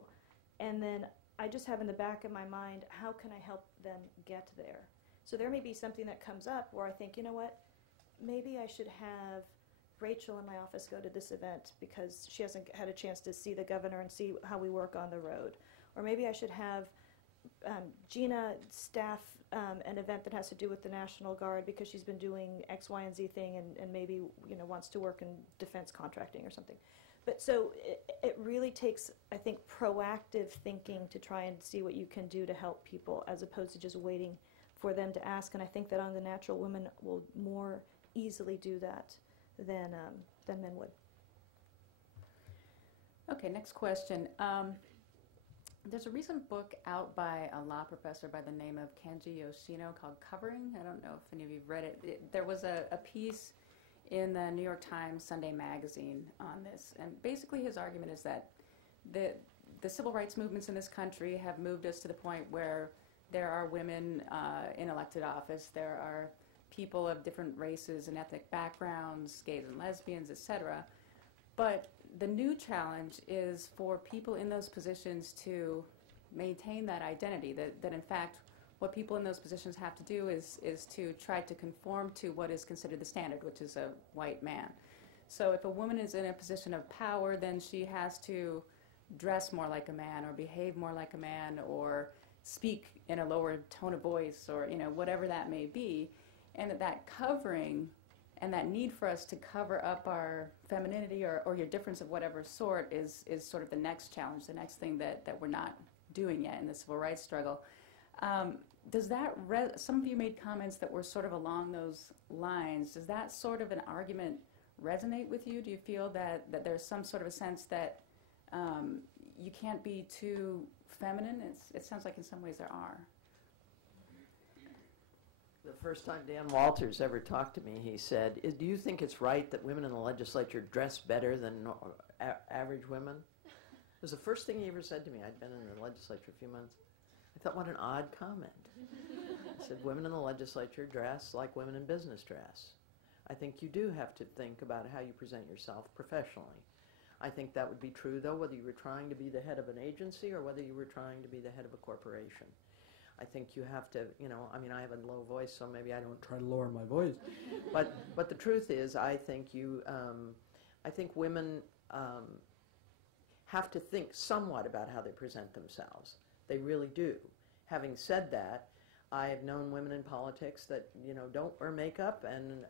And then I just have in the back of my mind, how can I help them get there? So there may be something that comes up where I think, you know what, maybe I should have Rachel in my office go to this event because she hasn't had a chance to see the governor and see how we work on the road. Or maybe I should have Gina staff an event that has to do with the National Guard because she's been doing X, Y, and Z thing and maybe wants to work in defense contracting or something. But so it really takes, I think, proactive thinking to try and see what you can do to help people as opposed to just waiting for them to ask. And I think that on the natural, women will more easily do that than men would. Okay, next question. There's a recent book out by a law professor by the name of Kenji Yoshino called Covering. I don't know if any of you have read it. There was a piece in the New York Times Sunday magazine on this, and basically his argument is that the civil rights movements in this country have moved us to the point where there are women in elected office, there are people of different races and ethnic backgrounds, gays and lesbians, etc. But the new challenge is for people in those positions to maintain that identity, that in fact what people in those positions have to do is to try to conform to what is considered the standard, which is a white man. So if a woman is in a position of power, then she has to dress more like a man or behave more like a man or speak in a lower tone of voice or whatever that may be. And that covering and that need for us to cover up our femininity or your difference of whatever sort is sort of the next challenge, the next thing that we're not doing yet in the civil rights struggle. Does that, some of you made comments that were sort of along those lines. Does that sort of an argument resonate with you? Do you feel that there's some sort of a sense that you can't be too feminine? It sounds like in some ways there are. The first time Dan Walters ever talked to me, he said, do you think it's right that women in the legislature dress better than average women? It was the first thing he ever said to me. I'd been in the legislature a few months. I thought, what an odd comment. He said, women in the legislature dress like women in business dress. I think you do have to think about how you present yourself professionally. I think that would be true, though, whether you were trying to be the head of an agency or whether you were trying to be the head of a corporation. I think you have to, I mean, I have a low voice, so maybe I don't try to lower my voice. But the truth is, I think women have to think somewhat about how they present themselves. They really do. Having said that, I have known women in politics that, don't wear makeup, and,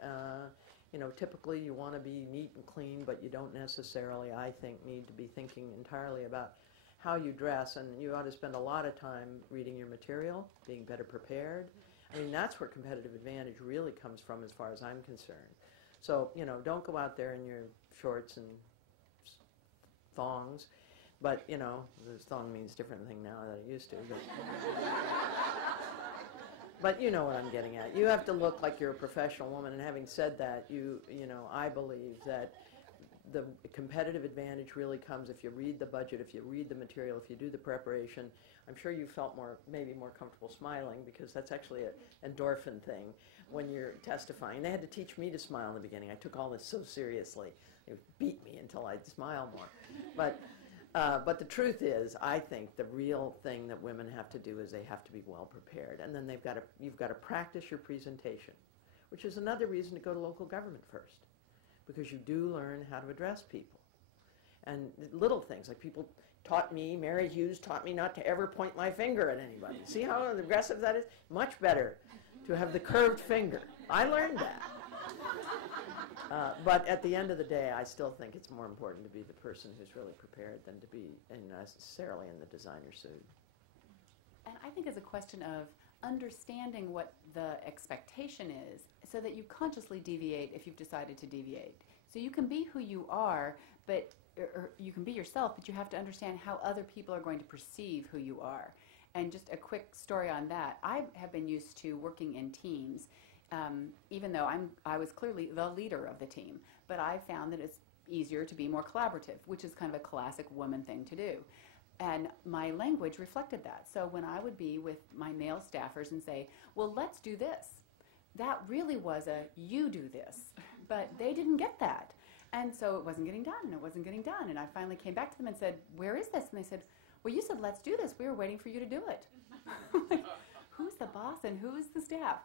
typically you want to be neat and clean, but you don't necessarily, I think, need to be thinking entirely about how you dress, and you ought to spend a lot of time reading your material, being better prepared. I mean, that's where competitive advantage really comes from as far as I'm concerned. So, don't go out there in your shorts and thongs, but, this thong means different thing now than it used to. But you know what I'm getting at. You have to look like you're a professional woman, and having said that, I believe that the competitive advantage really comes if you read the budget, if you read the material, if you do the preparation. I'm sure you felt maybe more comfortable smiling, because that's actually an endorphin thing when you're testifying. They had to teach me to smile in the beginning. I took all this so seriously. They beat me until I'd smile more. But the truth is, I think the real thing that women have to do is they have to be well prepared, and then you've got to practice your presentation, which is another reason to go to local government first, because you do learn how to address people. And little things, like Mary Hughes taught me not to ever point my finger at anybody. See how aggressive that is? Much better to have the curved finger. I learned that. But at the end of the day, I still think it's more important to be the person who's really prepared than to be necessarily in the designer suit. And I think it's a question of understanding what the expectation is so that you consciously deviate if you've decided to deviate. So you can be who you are, but or you can be yourself, but you have to understand how other people are going to perceive who you are. And just a quick story on that. I have been used to working in teams, even though I was clearly the leader of the team, but I found that it's easier to be more collaborative, which is kind of a classic woman thing to do. And my language reflected that. So when I would be with my male staffers and say, well, let's do this, that really was a you do this. But they didn't get that. And so it wasn't getting done, and it wasn't getting done. And I finally came back to them and said, where is this? And they said, well, you said let's do this. We were waiting for you to do it. Like, who's the boss and who's the staff?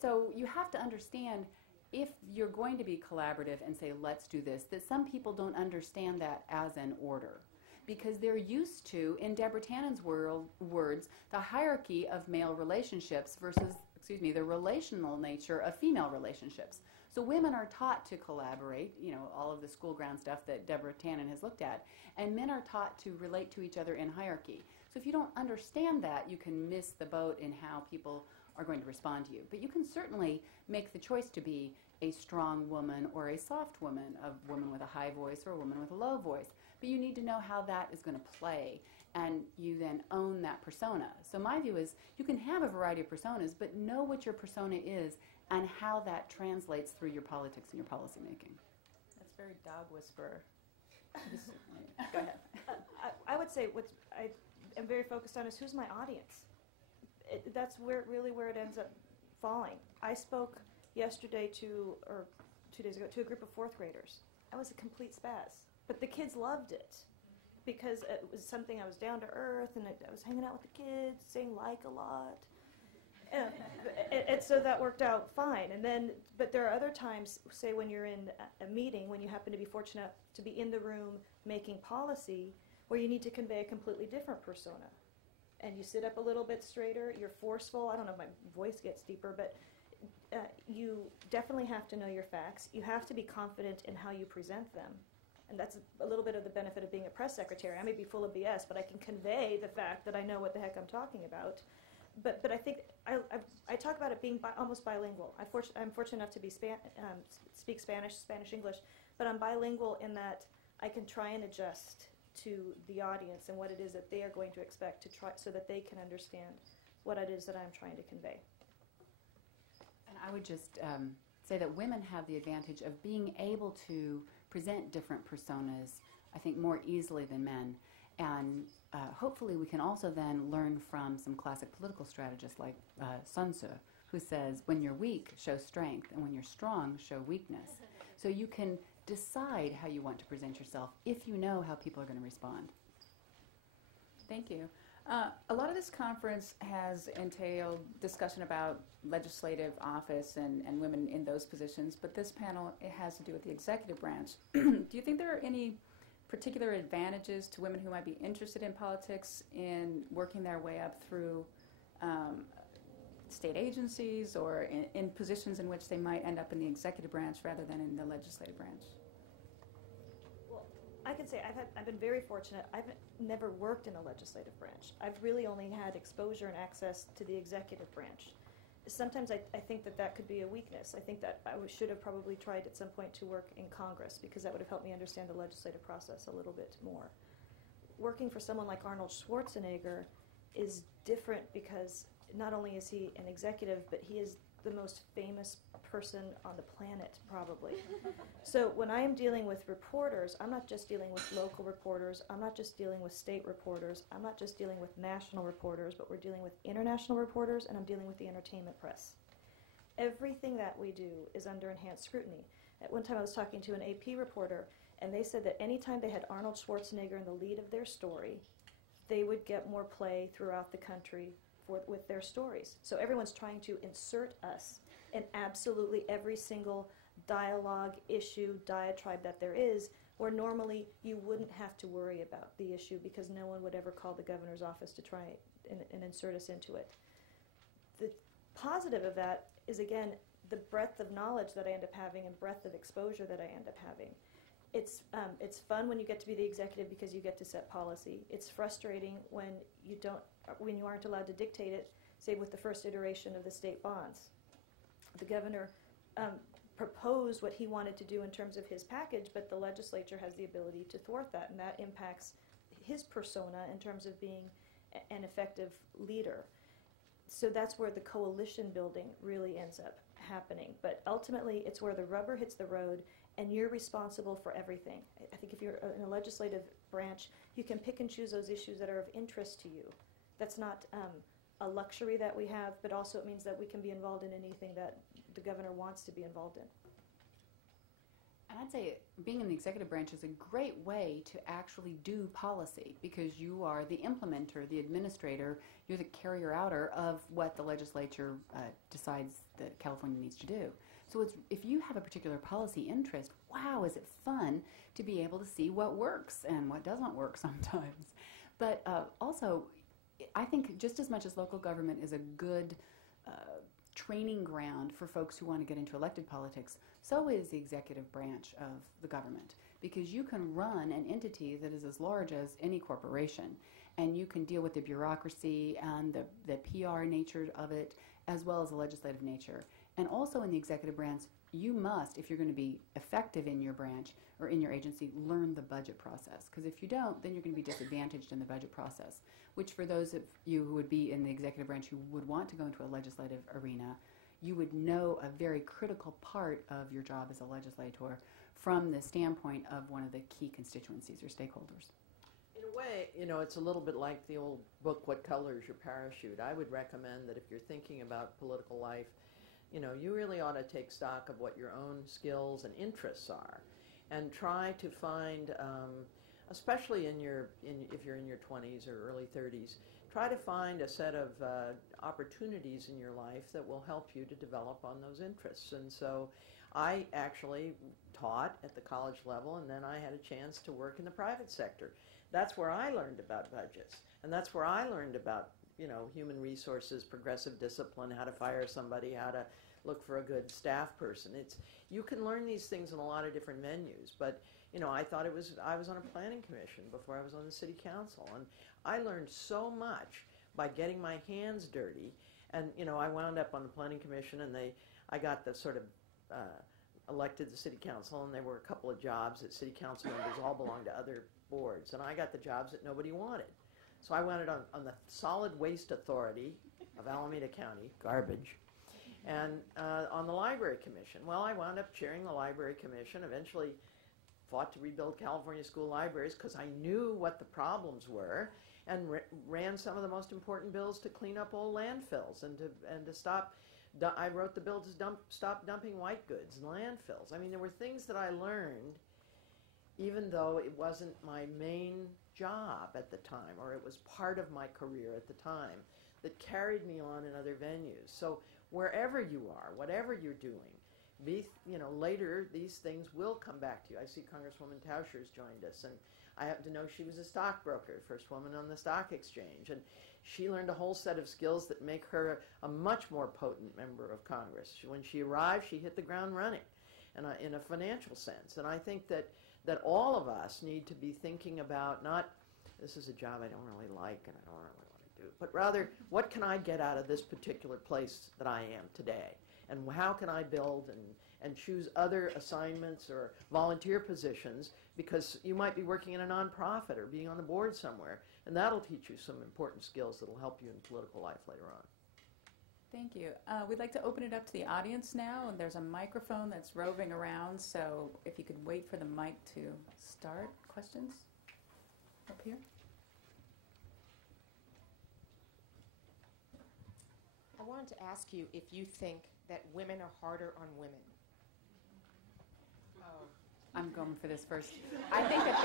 So you have to understand, if you're going to be collaborative and say let's do this, that some people don't understand that as an order, because they're used to, in Deborah Tannen's words, the hierarchy of male relationships versus, the relational nature of female relationships. So women are taught to collaborate, all of the school ground stuff that Deborah Tannen has looked at, and men are taught to relate to each other in hierarchy. So if you don't understand that, you can miss the boat in how people are going to respond to you. But you can certainly make the choice to be a strong woman or a soft woman, a woman with a high voice or a woman with a low voice. But you need to know how that is going to play, and you then own that persona. So my view is you can have a variety of personas, but know what your persona is and how that translates through your politics and your policy making. That's very dog whisperer. Go ahead. I would say what I am very focused on is who's my audience. That's where it ends up falling. I spoke yesterday or 2 days ago, to a group of fourth graders. I was a complete spaz. But the kids loved it because it was something, I was down to earth, and I was hanging out with the kids, saying like a lot. And so that worked out fine. But there are other times, say when you're in a meeting, when you happen to be fortunate to be in the room making policy, where you need to convey a completely different persona. And you sit up a little bit straighter, you're forceful. I don't know if my voice gets deeper, but you definitely have to know your facts. You have to be confident in how you present them. And that's a little bit of the benefit of being a press secretary. I may be full of BS, but I can convey the fact that I know what the heck I'm talking about. but I think I talk about it being almost bilingual. I'm fortunate enough to be speak Spanish, English, but I'm bilingual in that I can try and adjust to the audience and what it is that they are going to expect to try, so that they can understand what it is that I'm trying to convey. And I would just say that women have the advantage of being able to present different personas, I think, more easily than men. And hopefully we can also then learn from some classic political strategists like Sun Tzu, who says, when you're weak, show strength, and when you're strong, show weakness. So you can decide how you want to present yourself if you know how people are going to respond. Thank you. A lot of this conference has entailed discussion about legislative office and women in those positions, but this panel, it has to do with the executive branch. Do you think there are any particular advantages to women who might be interested in politics in working their way up through state agencies or in positions in which they might end up in the executive branch rather than in the legislative branch? I can say I've been very fortunate. I've never worked in a legislative branch. I've really only had exposure and access to the executive branch. Sometimes I think that could be a weakness. I think that I should have probably tried at some point to work in Congress, because that would have helped me understand the legislative process a little bit more. Working for someone like Arnold Schwarzenegger is different because not only is he an executive, but he is the most famous person on the planet, probably. So when I am dealing with reporters, I'm not just dealing with local reporters, I'm not just dealing with state reporters, I'm not just dealing with national reporters, but we're dealing with international reporters, and I'm dealing with the entertainment press. Everything that we do is under enhanced scrutiny. At one time I was talking to an AP reporter, and they said that anytime they had Arnold Schwarzenegger in the lead of their story, they would get more play throughout the country with their stories. So everyone's trying to insert us in absolutely every single dialogue, issue, diatribe that there is, where normally you wouldn't have to worry about the issue because no one would ever call the governor's office to try and insert us into it. The positive of that is, again, the breadth of knowledge that I end up having and breadth of exposure that I end up having. It's fun when you get to be the executive because you get to set policy. It's frustrating when you aren't allowed to dictate it, say with the first iteration of the state bonds. The governor proposed what he wanted to do in terms of his package, but the legislature has the ability to thwart that, and that impacts his persona in terms of being an effective leader. So that's where the coalition building really ends up happening. But ultimately, it's where the rubber hits the road, and you're responsible for everything. I think if you're in a legislative branch, you can pick and choose those issues that are of interest to you. That's not a luxury that we have, but also it means that we can be involved in anything that the governor wants to be involved in. And I'd say being in the executive branch is a great way to actually do policy, because you are the implementer, the administrator, you're the carrier-outer of what the legislature decides that California needs to do. So if you have a particular policy interest, wow, is it fun to be able to see what works and what doesn't work sometimes. But also, I think just as much as local government is a good training ground for folks who want to get into elected politics, so is the executive branch of the government, because you can run an entity that is as large as any corporation, and you can deal with the bureaucracy and the PR nature of it, as well as the legislative nature. And also in the executive branch, you must, if you're going to be effective in your branch or in your agency, learn the budget process. Because if you don't, then you're going to be disadvantaged in the budget process, which for those of you who would be in the executive branch who would want to go into a legislative arena, you would know a very critical part of your job as a legislator from the standpoint of one of the key constituencies or stakeholders. In a way, it's a little bit like the old book, What Color is Your Parachute? I would recommend that if you're thinking about political life, you really ought to take stock of what your own skills and interests are, and try to find, especially if you're in your 20s or early 30s, try to find a set of opportunities in your life that will help you to develop on those interests. And so I actually taught at the college level, and then I had a chance to work in the private sector. That's where I learned about budgets, and that's where I learned about human resources, progressive discipline, how to fire somebody, how to look for a good staff person. You can learn these things in a lot of different venues, but I thought I was on a planning commission before I was on the city council, and I learned so much by getting my hands dirty. And, you know, I wound up on the Planning Commission, and I got the sort of elected to City Council, and there were a couple of jobs that City Council members all belonged to other boards, and I got the jobs that nobody wanted. So I wound up on the Solid Waste Authority of Alameda County, garbage, and on the Library Commission. Well, I wound up chairing the Library Commission, eventually fought to rebuild California school libraries because I knew what the problems were, and ran some of the most important bills to clean up old landfills and to stop. I wrote the bill to stop dumping white goods in landfills. I mean, there were things that I learned, even though it wasn't my main job at the time, or it was part of my career at the time, that carried me on in other venues. So wherever you are, whatever you're doing, later these things will come back to you. I see Congresswoman Tauscher's joined us, and I happen to know she was a stockbroker, first woman on the stock exchange, and she learned a whole set of skills that make her a much more potent member of Congress. When she arrived, she hit the ground running, and in a financial sense. And I think that all of us need to be thinking about not, this is a job I don't really like and I don't really want to do, but rather, what can I get out of this particular place that I am today? And how can I build and choose other assignments or volunteer positions, because you might be working in a nonprofit or being on the board somewhere, and that'll teach you some important skills that'll help you in political life later on. Thank you. We'd like to open it up to the audience now, and there's a microphone that's roving around, so if you could wait for the mic to start. Questions? Up here? I wanted to ask you if you think that women are harder on women. I'm going for this first. I think that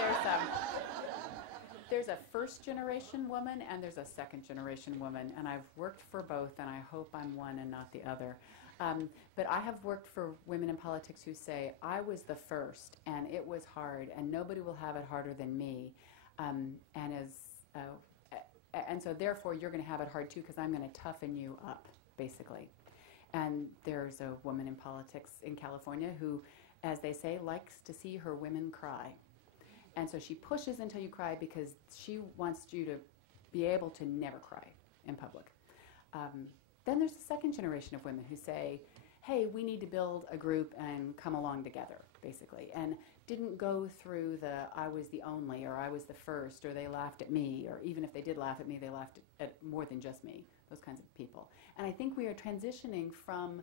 there's a first-generation woman and there's a second-generation woman, and I've worked for both, and I hope I'm one and not the other. But I have worked for women in politics who say, I was the first, and it was hard, and nobody will have it harder than me. And so therefore, you're going to have it hard, too, because I'm going to toughen you up, basically. And there's a woman in politics in California who, as they say, likes to see her women cry. And so she pushes until you cry because she wants you to be able to never cry in public. Then there's the second generation of women who say, hey, we need to build a group and come along together, basically. And didn't go through the I was the only, or I was the first, or they laughed at me, or even if they did laugh at me, they laughed at more than just me, those kinds of people. And I think we are transitioning from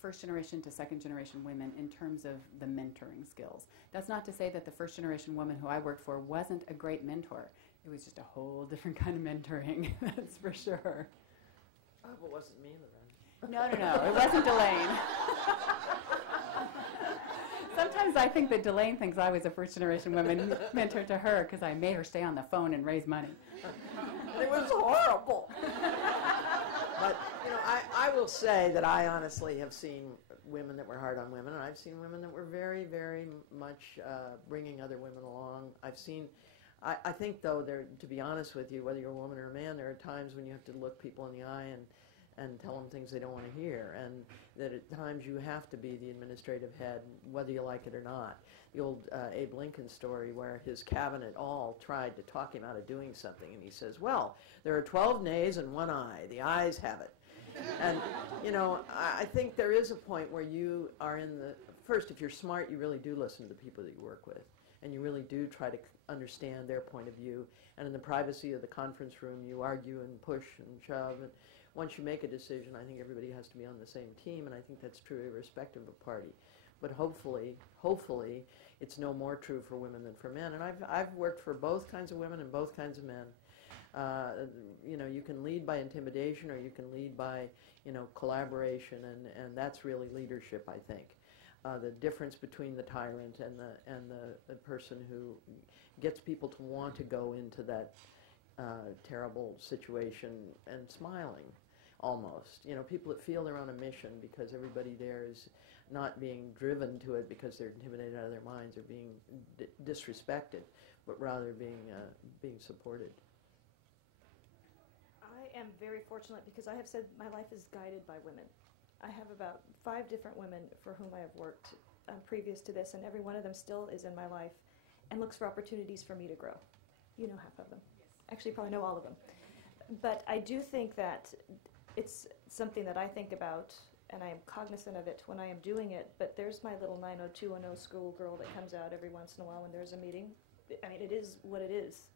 first generation to second generation women in terms of the mentoring skills. That's not to say that the first generation woman who I worked for wasn't a great mentor. It was just a whole different kind of mentoring, that's for sure. Oh, but it wasn't me, Loretta. No, it wasn't Delane. Sometimes I think that Delane thinks I was a first generation woman mentor to her because I made her stay on the phone and raise money. It was horrible. But, I will say that I honestly have seen women that were hard on women, and I've seen women that were very, very much bringing other women along. I think, though, to be honest with you, whether you're a woman or a man, there are times when you have to look people in the eye and tell them things they don't want to hear, and that at times you have to be the administrative head, whether you like it or not. The old Abe Lincoln story where his cabinet all tried to talk him out of doing something, and he says, well, there are 12 nays and one aye. The ayes have it. And, I think there is a point where you are first, if you're smart, you really do listen to the people that you work with, and you really do try to understand their point of view, and in the privacy of the conference room, you argue and push and shove, and once you make a decision, I think everybody has to be on the same team, and I think that's true irrespective of party. But hopefully, it's no more true for women than for men. And I've worked for both kinds of women and both kinds of men. You can lead by intimidation, or you can lead by, collaboration, and that's really leadership, I think. The difference between the tyrant and the person who gets people to want to go into that terrible situation and smiling, almost. People that feel they're on a mission because everybody there is not being driven to it because they're intimidated out of their minds or being disrespected, but rather being supported. I am very fortunate because I have said my life is guided by women. I have about 5 different women for whom I have worked previous to this, and every one of them still is in my life and looks for opportunities for me to grow. You know half of them. Yes. Actually, you probably know all of them. But I do think that it's something that I think about, and I am cognizant of it when I am doing it, but there's my little 90210 schoolgirl that comes out every once in a while when there's a meeting. I mean, it is what it is.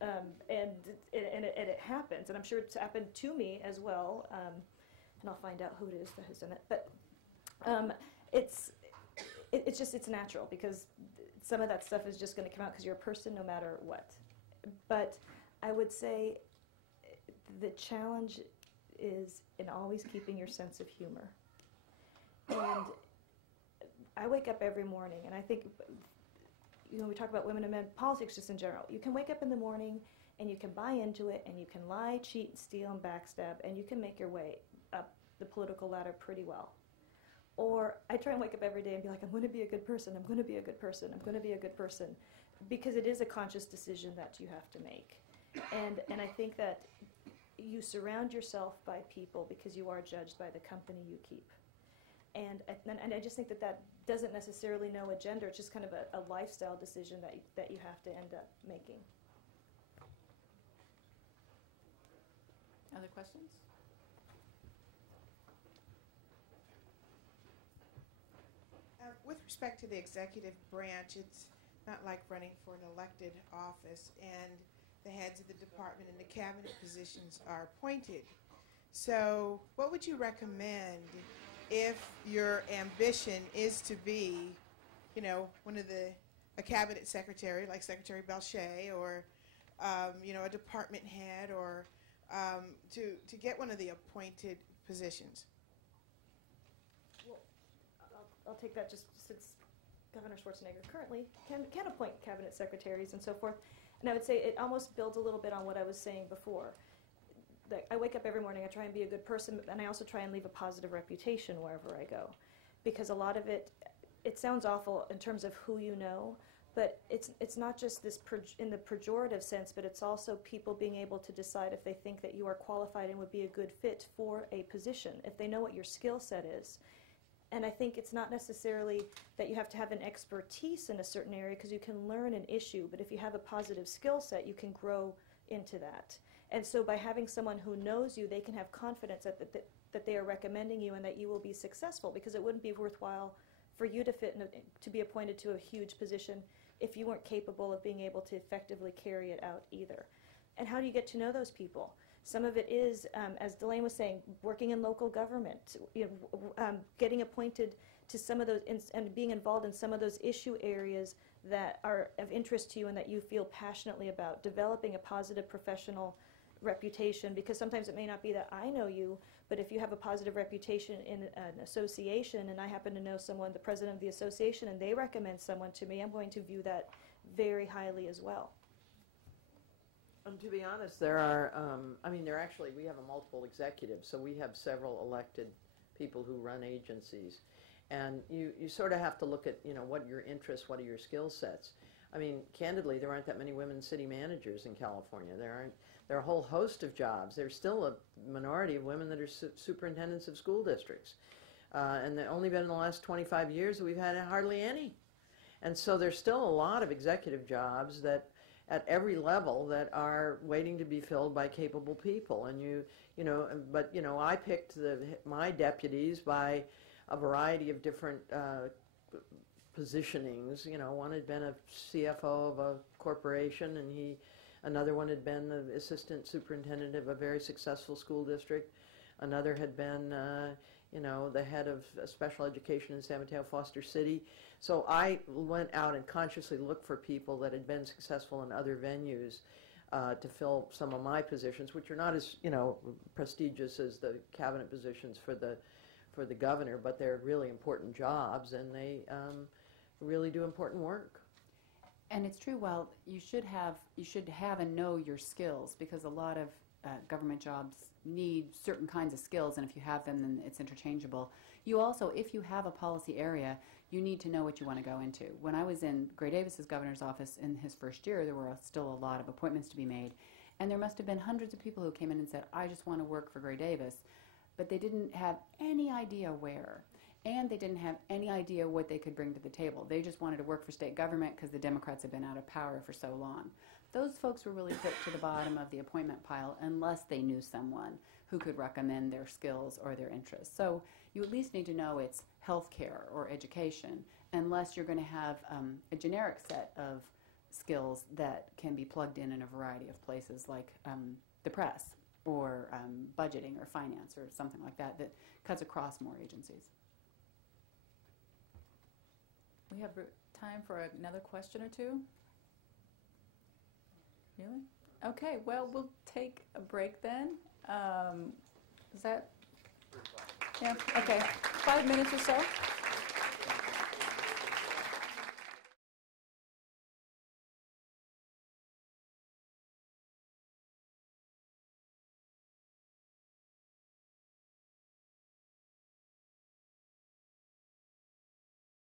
And it happens, and I'm sure it's happened to me as well, and I'll find out who it is that has done it. But it's natural, because some of that stuff is just going to come out because you're a person no matter what. But I would say the challenge is in always keeping your sense of humor. And I wake up every morning, and I think, we talk about women and men, politics just in general. You can wake up in the morning, and you can buy into it, and you can lie, cheat, steal, and backstab, and you can make your way up the political ladder pretty well. Or I try and wake up every day and be like, I'm going to be a good person, I'm going to be a good person, I'm going to be a good person, because it is a conscious decision that you have to make. And I think that you surround yourself by people because you are judged by the company you keep. And I just think that doesn't necessarily know a gender. It's just kind of a lifestyle decision that you have to end up making. Other questions? With respect to the executive branch, it's not like running for an elected office, and the heads of the department and the cabinet positions are appointed. So what would you recommend if your ambition is to be, a cabinet secretary, like Secretary Belcher, or, a department head, or to get one of the appointed positions? Well, I'll take that just since Governor Schwarzenegger currently can appoint cabinet secretaries and so forth. And I would say it almost builds a little bit on what I was saying before. That I wake up every morning, I try and be a good person, and I also try and leave a positive reputation wherever I go. Because a lot of it sounds awful in terms of who you know, but it's not just this in the pejorative sense, but it's also people being able to decide if they think that you are qualified and would be a good fit for a position, if they know what your skill set is. And I think it's not necessarily that you have to have an expertise in a certain area, because you can learn an issue, but if you have a positive skill set, you can grow into that. And so by having someone who knows you, they can have confidence that they are recommending you and that you will be successful, because it wouldn't be worthwhile for you to be appointed to a huge position if you weren't capable of being able to effectively carry it out either. And how do you get to know those people? Some of it is, as Delane was saying, working in local government, getting appointed to some of those, and being involved in some of those issue areas that are of interest to you and that you feel passionately about, developing a positive professional reputation, because sometimes it may not be that I know you, but if you have a positive reputation in an association, and I happen to know someone, the president of the association, and they recommend someone to me, I'm going to view that very highly as well. To be honest, there are, we have a multiple executives, so we have several elected people who run agencies. And you sort of have to look at, what your interests, what are your skill sets. I mean, candidly, there aren't that many women city managers in California. There are a whole host of jobs. There's still a minority of women that are superintendents of school districts. And they've only been in the last 25 years that we've had hardly any. And so there's still a lot of executive jobs that at every level that are waiting to be filled by capable people. And I picked my deputies by a variety of different positionings. One had been a CFO of a corporation, and another one had been the assistant superintendent of a very successful school district. Another had been, the head of special education in San Mateo Foster City. So I went out and consciously looked for people that had been successful in other venues to fill some of my positions, which are not as, prestigious as the cabinet positions for the governor, but they're really important jobs, and they really do important work. And it's true, well, you should have and know your skills, because a lot of government jobs need certain kinds of skills, and if you have them, then it's interchangeable. You also, if you have a policy area, you need to know what you want to go into. When I was in Gray Davis's governor's office in his first year, there were still a lot of appointments to be made, and there must have been hundreds of people who came in and said, I just want to work for Gray Davis, but they didn't have any idea where. And they didn't have any idea what they could bring to the table. They just wanted to work for state government because the Democrats had been out of power for so long. those folks were really put to the bottom of the appointment pile unless they knew someone who could recommend their skills or their interests. So you at least need to know it's healthcare or education, unless you're going to have a generic set of skills that can be plugged in a variety of places, like the press or budgeting or finance or something like that that cuts across more agencies. We have time for another question or two. Really? Okay, well, we'll take a break then. Is that? Yeah, okay. 5 minutes or so.